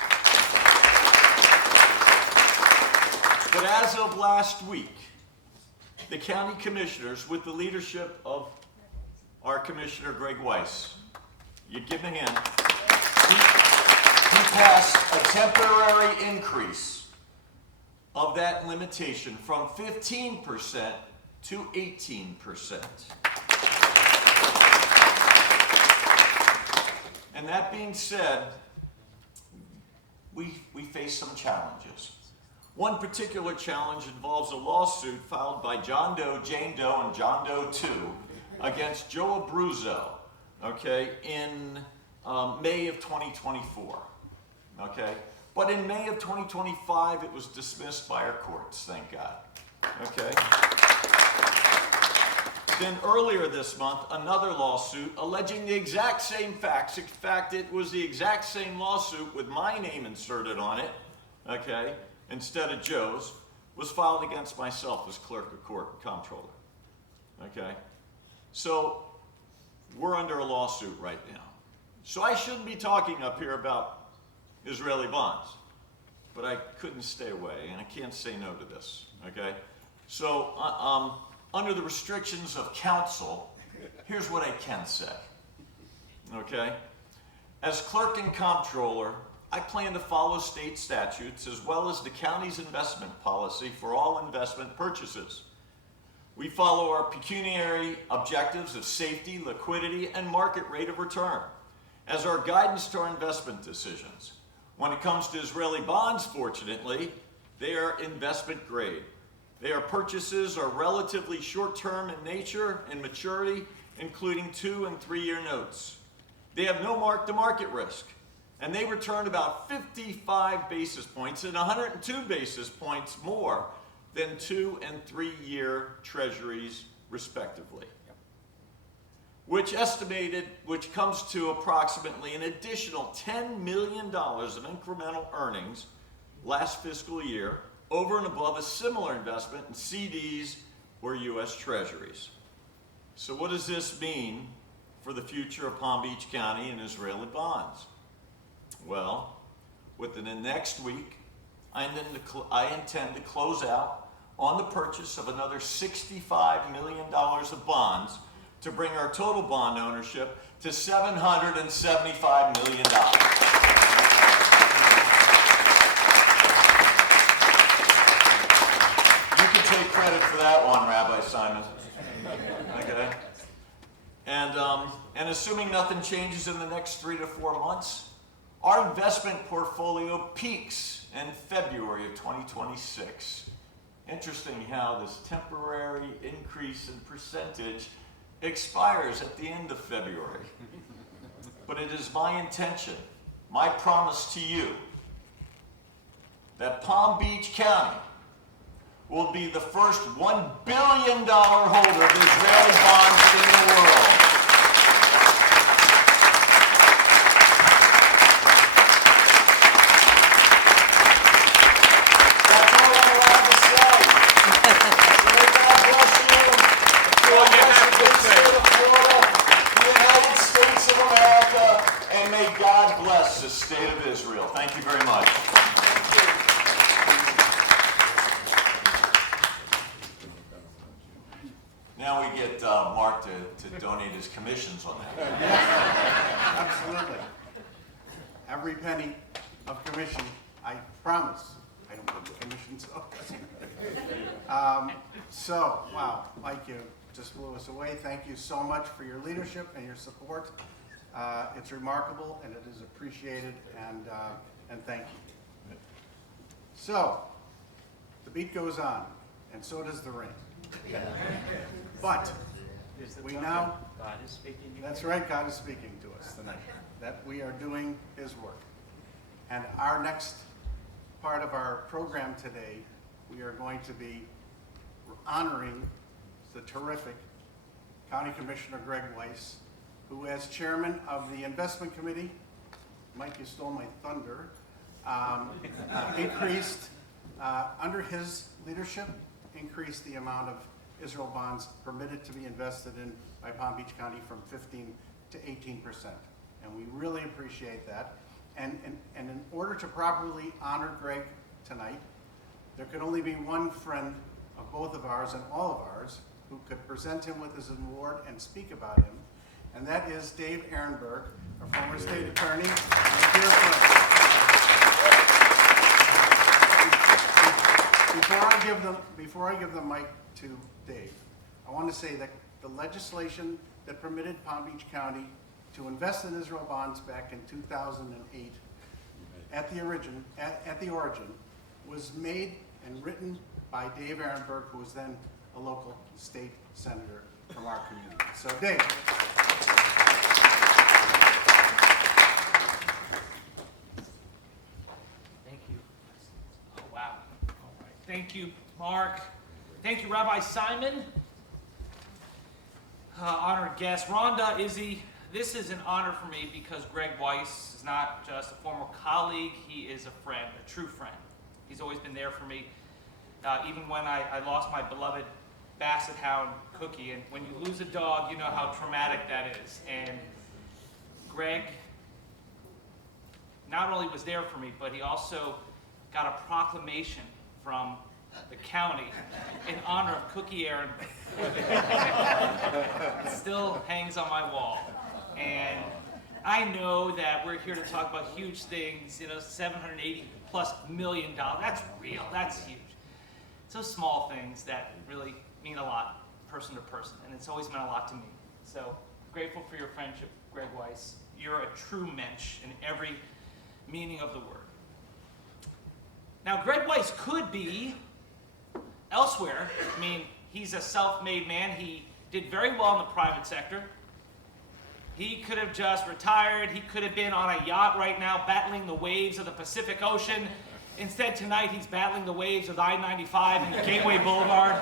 But as of last week, the county commissioners, with the leadership of our commissioner, Gregg Weiss, you give him a hand, he passed a temporary increase of that limitation from 15% to 18%. And that being said, we face some challenges. One particular challenge involves a lawsuit filed by John Doe, Jane Doe, and John Doe 2 against Joe Abruzzo, okay, in May of 2024, okay? But in May of 2025, it was dismissed by our courts, thank God, okay? Then earlier this month, another lawsuit alleging the exact same facts. In fact, it was the exact same lawsuit with my name inserted on it, okay, instead of Joe's, was filed against myself as clerk of court and comptroller, okay? So we're under a lawsuit right now. So I shouldn't be talking up here about Israeli bonds, but I couldn't stay away, and I can't say no to this, okay? So under the restrictions of counsel, here's what I can say, okay? As clerk and comptroller, I plan to follow state statutes as well as the county's investment policy for all investment purchases. We follow our pecuniary objectives of safety, liquidity, and market rate of return as our guidance to our investment decisions. When it comes to Israeli bonds, fortunately, they are investment grade. Their purchases are relatively short-term in nature and maturity, including 2- and 3-year notes. They have no mark-to-market risk, and they return about 55 basis points and 102 basis points more than 2- and 3-year treasuries, respectively. Which comes to approximately an additional $10 million of incremental earnings last fiscal year over and above a similar investment in CDs or U.S. Treasuries. So what does this mean for the future of Palm Beach County and Israeli bonds? Well, within the next week, I intend to close out on the purchase of another $65 million of bonds to bring our total bond ownership to $775 million. You can take credit for that one, Rabbi Simon. Okay. And assuming nothing changes in the next 3 to 4 months, our investment portfolio peaks in February of 2026. Interesting how this temporary increase in percentage expires at the end of February. But it is my intention, my promise to you, that Palm Beach County will be the first $1 billion holder of Israeli bonds in the world. That's all I'm allowed to say. May God bless you. The United States of America, and may God bless the state of Israel. Thank you very much. Now we get Mark to donate his commissions on that. Absolutely. Every penny of commission, I promise, I don't put the commissions up. Wow, Mike, you just blew us away. Thank you so much for your leadership and your support. It's remarkable and it is appreciated, and thank you. So, the beat goes on, and so does the rain. But we now, God is speaking. that's right, God is speaking to us tonight, that we are doing His work. And our next part of our program today, we are going to be honoring the terrific County Commissioner Gregg Weiss, who as chairman of the investment committee, Mike, you stole my thunder, under his leadership, increased the amount of Israel bonds permitted to be invested in by Palm Beach County from 15 to 18%. And we really appreciate that. And in order to properly honor Gregg tonight, there could only be one friend of both of ours and all of ours who could present him with his award and speak about him. And that is Dave Ehrenberg, our former state attorney, and a dear friend. Before I give the mic to Dave, I want to say that the legislation that permitted Palm Beach County to invest in Israel bonds back in 2008 at the origin was made and written by Dave Ehrenberg, who was then a local state senator from our community. So Dave. Thank you. Oh, wow. All right. Thank you, Mark. Thank you, Rabbi Simon. Honored guests, Rhonda, Izzy, this is an honor for me because Gregg Weiss is not just a former colleague, he is a friend, a true friend. He's always been there for me, even when I lost my beloved Basset Hound, Cookie. And when you lose a dog, you know how traumatic that is. And Gregg not only was there for me, but he also got a proclamation from the county in honor of Cookie Ehrenberg. It still hangs on my wall. And I know that we're here to talk about huge things, $780+ million. That's real, that's huge. It's those small things that really mean a lot, person to person, and it's always meant a lot to me. So grateful for your friendship, Gregg Weiss. You're a true mensch in every meaning of the word. Now, Gregg Weiss could be elsewhere. I mean, he's a self-made man. He did very well in the private sector. He could have just retired. He could have been on a yacht right now battling the waves of the Pacific Ocean. Instead, tonight, he's battling the waves of I-95 and Gateway Boulevard.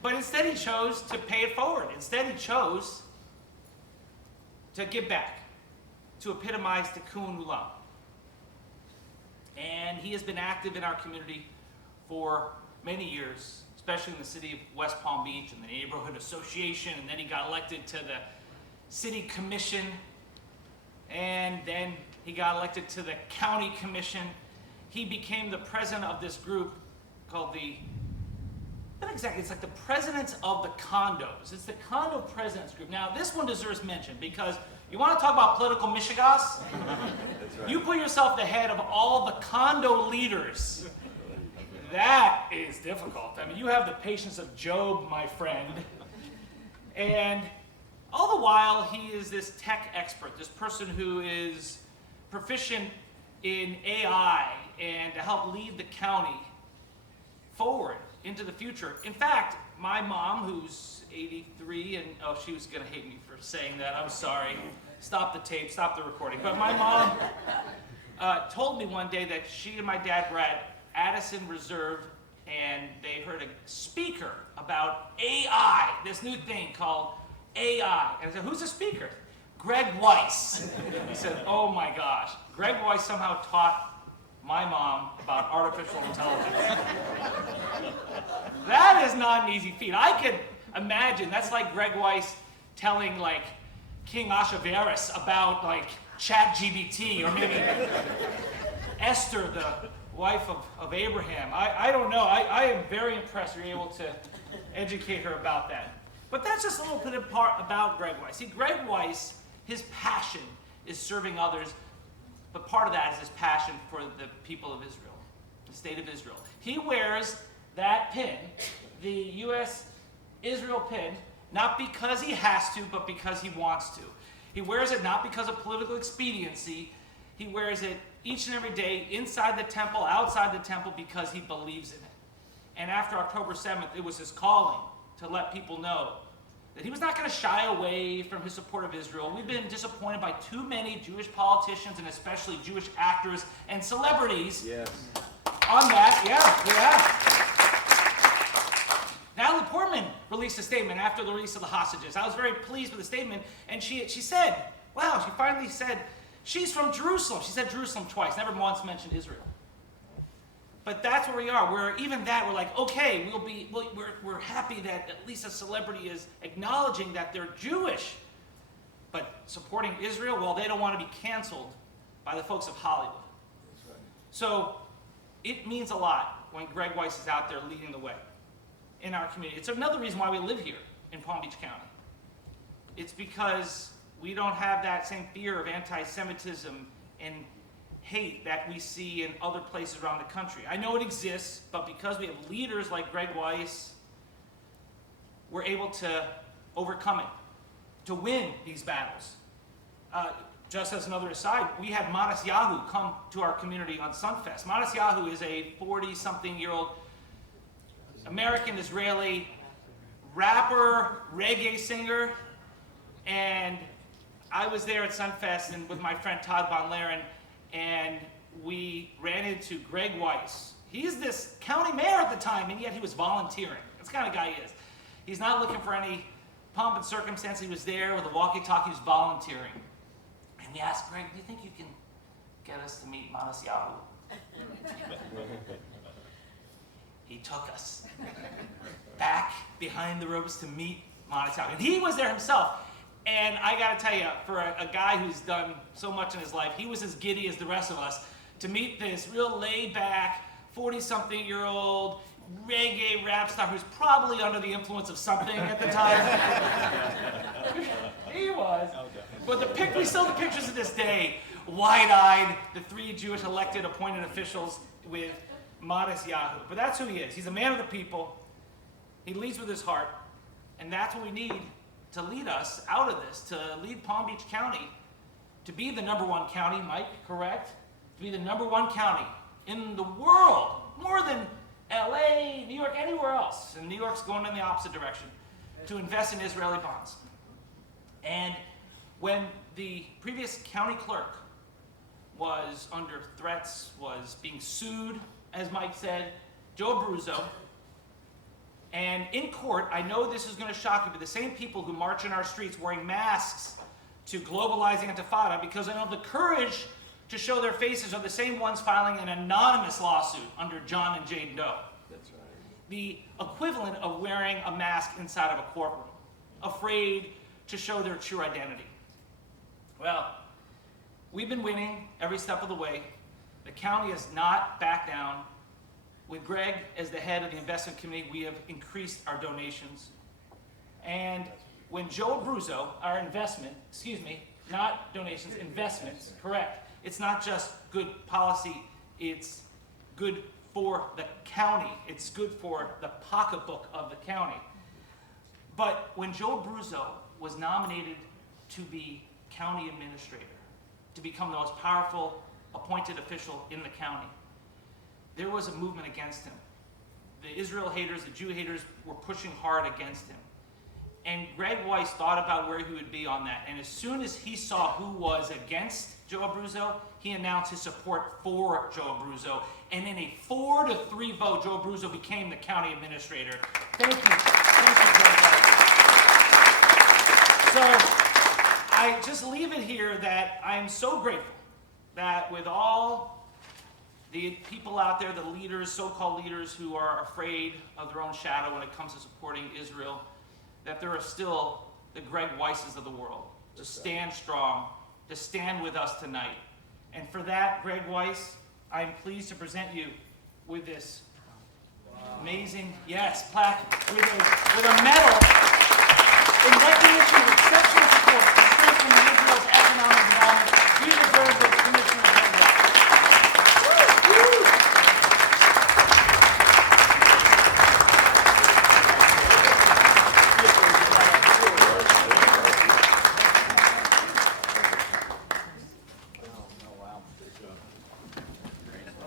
But instead, he chose to pay it forward. Instead, he chose to give back, to epitomize tikkun ulam. And he has been active in our community for many years, especially in the city of West Palm Beach and the neighborhood association, and then he got elected to the city commission, and then he got elected to the county commission. He became the president of this group called not exactly, it's like the presidents of the condos. It's the condo presidents group. Now, this one deserves mention because you want to talk about political mishigas? Right. You put yourself at the head of all the condo leaders. That is difficult. I mean, you have the patience of Job, my friend. And all the while, he is this tech expert, this person who is proficient in AI and to help lead the county forward into the future. In fact, my mom, who's 83, and oh, she was going to hate me for saying that. I'm sorry. Stop the tape, stop the recording. But my mom told me one day that she and my dad were at Addison Reserve, and they heard a speaker about AI, this new thing called AI. And I said, who's the speaker? Gregg Weiss. He said, oh my gosh. Gregg Weiss somehow taught my mom about artificial intelligence. That is not an easy feat. I could imagine, that's like Gregg Weiss telling like King Ahasuerus about like ChatGPT, or maybe Esther, the wife of Abraham. I don't know. I am very impressed you're able to educate her about that. But that's just a little bit about Gregg Weiss. See, Gregg Weiss, his passion is serving others, but part of that is his passion for the people of Israel, the state of Israel. He wears that pin, the U.S. Israel pin, not because he has to, but because he wants to. He wears it not because of political expediency. He wears it each and every day, inside the temple, outside the temple, because he believes in it. And after October 7th, it was his calling to let people know that he was not going to shy away from his support of Israel. We've been disappointed by too many Jewish politicians, and especially Jewish actors and celebrities on that. Natalie Portman released a statement after the release of the hostages. I was very pleased with the statement, and she said, wow, she finally said, she's from Jerusalem. She said Jerusalem twice, never once mentioned Israel. But that's where we are. We're like, okay, we're happy that at least a celebrity is acknowledging that they're Jewish, but supporting Israel, well, they don't want to be canceled by the folks of Hollywood. That's right. So it means a lot when Gregg Weiss is out there leading the way in our community. It's another reason why we live here in Palm Beach County. It's because we don't have that same fear of anti-Semitism and hate that we see in other places around the country. I know it exists, but because we have leaders like Gregg Weiss, we're able to overcome it, to win these battles. Just as another aside, we had Matisyahu come to our community on Sunfest. Matisyahu is a 40-something-year-old American-Israeli rapper, reggae singer, and I was there at Sunfest and with my friend Todd Von Laren, and we ran into Gregg Weiss. He's this county mayor at the time, and yet he was volunteering. That's the kind of guy he is. He's not looking for any pomp and circumstance. He was there with a walkie-talkie, he was volunteering. And we asked Gregg, do you think you can get us to meet Matisyahu? He took us back behind the ropes to meet Matisyahu. And he was there himself. And I gotta tell you, for a guy who's done so much in his life, he was as giddy as the rest of us to meet this real laid-back, 40-something-year-old reggae rap star who's probably under the influence of something at the time. He was. But we still have the pictures of this day, wide-eyed, the three Jewish elected appointed officials with Matisyahu. But that's who he is. He's a man of the people. He leads with his heart. And that's what we need to lead us out of this, to lead Palm Beach County to be the #1 county, Mike, correct? To be the #1 county in the world, more than LA, New York, anywhere else. And New York's going in the opposite direction, to invest in Israeli bonds. And when the previous county clerk was under threats, was being sued, as Mike said, Joe Abruzzo, and in court, I know this is going to shock you, but the same people who march in our streets wearing masks to globalize Intifada, because I know the courage to show their faces are the same ones filing an anonymous lawsuit under John and Jane Doe. That's right. The equivalent of wearing a mask inside of a courtroom, afraid to show their true identity. Well, we've been winning every step of the way. The county has not backed down. With Gregg as the head of the investment committee, we have increased our donations. And when Joe Abruzzo, our not donations, investments, correct. It's not just good policy, it's good for the county. It's good for the pocketbook of the county. But when Joe Abruzzo was nominated to be county administrator, to become the most powerful appointed official in the county, there was a movement against him. The Israel haters, the Jew haters were pushing hard against him. And Gregg Weiss thought about where he would be on that. And as soon as he saw who was against Joe Abruzzo, he announced his support for Joe Abruzzo. And in a 4-3 vote, Joe Abruzzo became the county administrator. Thank you. Thank you, Gregg Weiss. So I just leave it here that I am so grateful that with all the people out there, the leaders, so-called leaders who are afraid of their own shadow when it comes to supporting Israel, that there are still the Gregg Weisses of the world to stand strong, to stand with us tonight. And for that, Gregg Weiss, I am pleased to present you with this amazing, plaque with a medal in recognition of exceptional support to strengthen Israel's economic development. We deserve the Commissioner Gregg Weiss.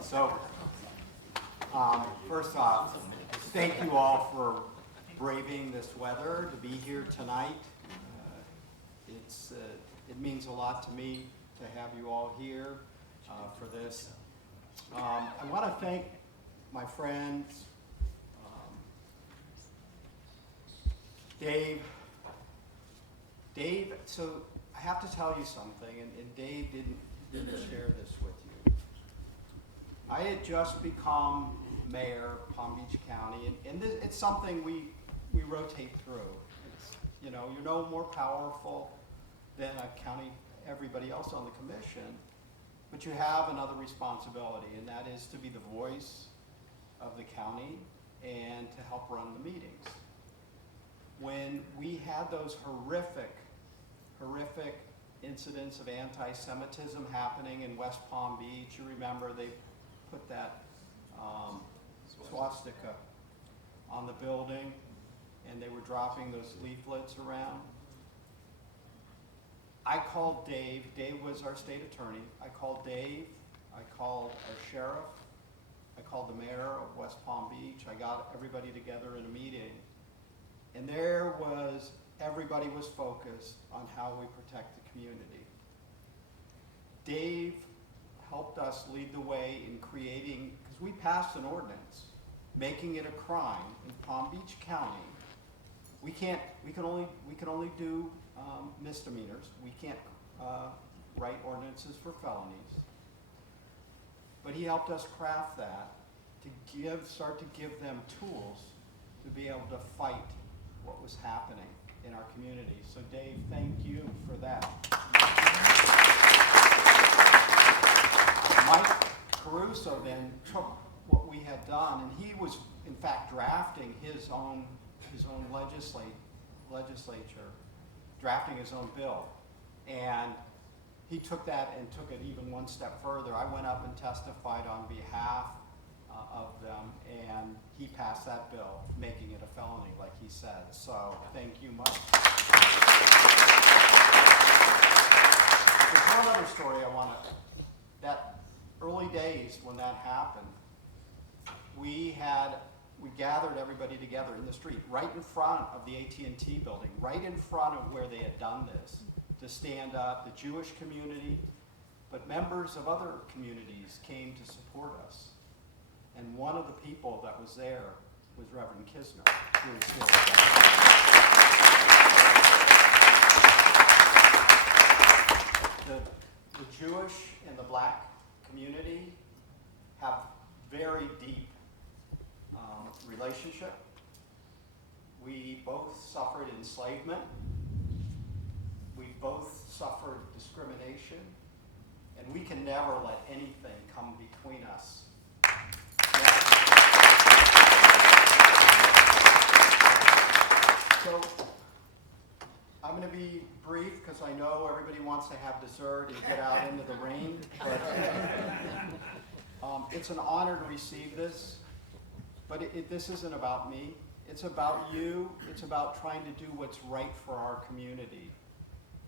So, first off, thank you all for braving this weather to be here tonight. It means a lot to me to have you all here for this. I want to thank my friends, Dave. So I have to tell you something, and Dave didn't share this with you. I had just become mayor of Palm Beach County, and it's something we rotate through. It's, you're no more powerful than everybody else on the commission, but you have another responsibility, and that is to be the voice of the county and to help run the meetings. When we had those horrific incidents of anti-Semitism happening in West Palm Beach, you remember they put that swastika on the building, and they were dropping those leaflets around. I called Dave. Dave was our state attorney. I called Dave. I called our sheriff. I called the mayor of West Palm Beach. I got everybody together in a meeting. And everybody was focused on how we protect the community. Dave helped us lead the way in creating, because we passed an ordinance making it a crime in Palm Beach County. We can only do misdemeanors. We can't write ordinances for felonies. But he helped us craft that to start to give them tools to be able to fight what was happening in our community. So Dave, thank you for that. Mike Caruso then took what we had done, and he was in fact drafting his own legislature, drafting his own bill. And he took that and took it even one step further. I went up and testified on behalf of them, and he passed that bill, making it a felony, like he said. So thank you much. There's one other story I want to, that early days when that happened, we gathered everybody together in the street, right in front of the AT&T building, right in front of where they had done this, to stand up. The Jewish community, but members of other communities came to support us. And one of the people that was there was Reverend Kisner, who is here today. The Jewish and the black community have very deep relationship. We both suffered enslavement. We both suffered discrimination. And we can never let anything come between us. So I'm going to be brief because I know everybody wants to have dessert and get out into the rain. But it's an honor to receive this. But this isn't about me. It's about you. It's about trying to do what's right for our community.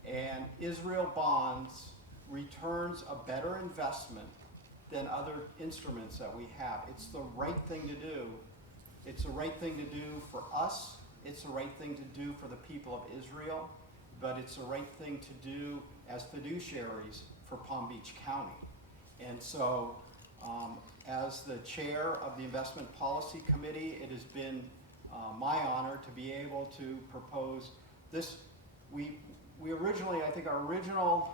And Israel Bonds returns a better investment than other instruments that we have. It's the right thing to do. It's the right thing to do for us. It's the right thing to do for the people of Israel. But it's the right thing to do as fiduciaries for Palm Beach County. And so, as the chair of the Investment Policy Committee, it has been my honor to be able to propose this. We originally, I think our original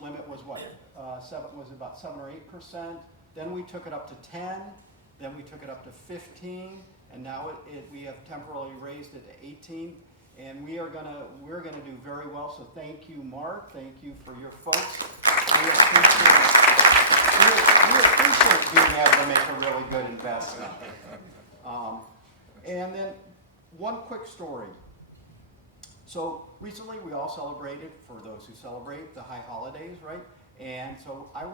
limit was what? About 7 or 8%. Then we took it up to 10. Then we took it up to 15. And now we have temporarily raised it to 18. And we're gonna do very well. So thank you, Mark. Thank you for your folks. We appreciate being able to make a really good investment. And then one quick story. So recently we all celebrated, for those who celebrate, the high holidays, right? And so I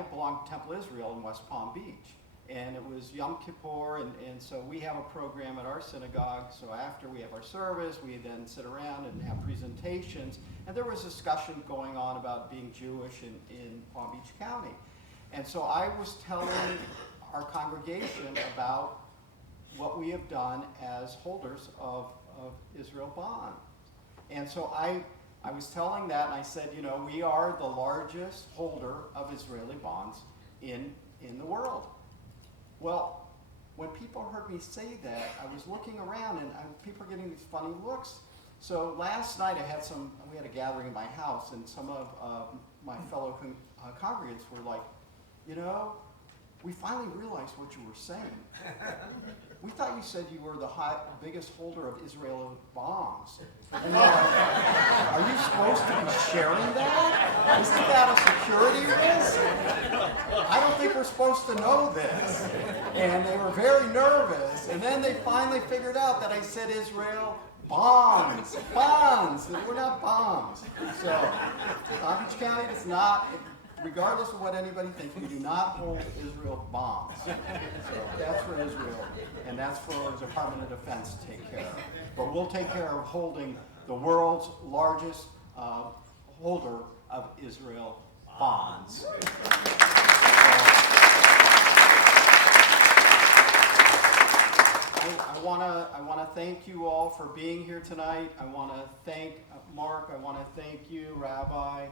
belong to Temple Israel in West Palm Beach. And it was Yom Kippur, and so we have a program at our synagogue. So after we have our service, we then sit around and have presentations. And there was discussion going on about being Jewish in Palm Beach County. And so I was telling our congregation about what we have done as holders of Israel Bond. And so I was telling that, and I said, you know, we are the largest holder of Israeli bonds in the world. Well, when people heard me say that, I was looking around and people are getting these funny looks. So last night we had a gathering in my house, and some of my fellow congregants were like, you know, we finally realized what you were saying. We thought you said you were the biggest holder of Israeli bonds. And they're like, are you supposed to be sharing that? Isn't that a security risk? I don't think we're supposed to know this. And they were very nervous. And then they finally figured out that I said Israel bonds. We're not bombs. So Palm Beach County does not, regardless of what anybody thinks, we do not hold Israel bombs. So that's for Israel, and that's for the Department of Defense to take care of. But we'll take care of holding the world's largest holder of Israel bonds. I want to thank you all for being here tonight. I want to thank Mark. I want to thank you, Rabbi.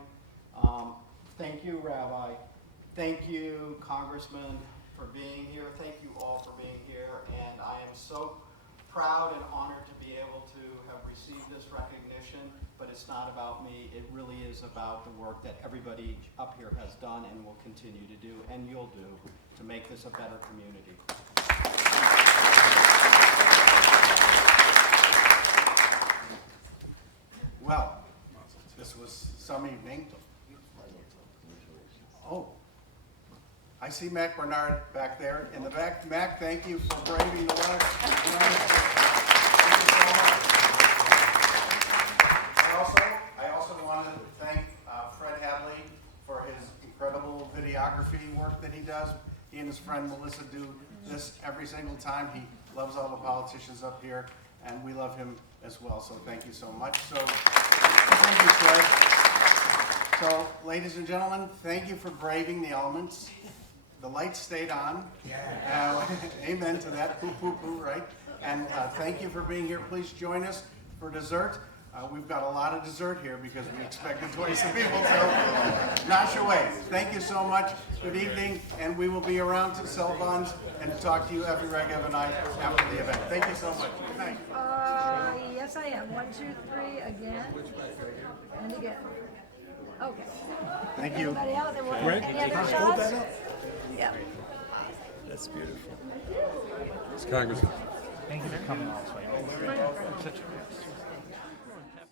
Thank you, Rabbi. Thank you, Congressman, for being here. Thank you all for being here. And I am so proud and honored to be able to have received this recognition. But it's not about me. It really is about the work that everybody up here has done and will continue to do, and you'll do, to make this a better community. Well, this was some evening. Oh, I see Mac Bernard back there in the back. Mac, thank you for braving the weather. I also want to thank Fred Hadley for his incredible videography work that he does. He and his friend Melissa do this every single time. He loves all the politicians up here, and we love him as well. So thank you so much. So thank you, Fred. So, ladies and gentlemen, thank you for braving the elements. The lights stayed on. Amen to that. Poo, poo, poo, right? And thank you for being here. Please join us for dessert. We've got a lot of dessert here because we expected twice the people, so not your way. Thank you so much. Good evening, and we will be around to sell bonds and to talk to you every regular night after the event. Thank you so much. Good night. Yes, I am. 1, 2, 3 again and again. Okay. Thank you. Anybody else? Greg, Any other hold shots? that up. Yeah. That's beautiful. It's Congressman. Thank you for coming all this way. Such a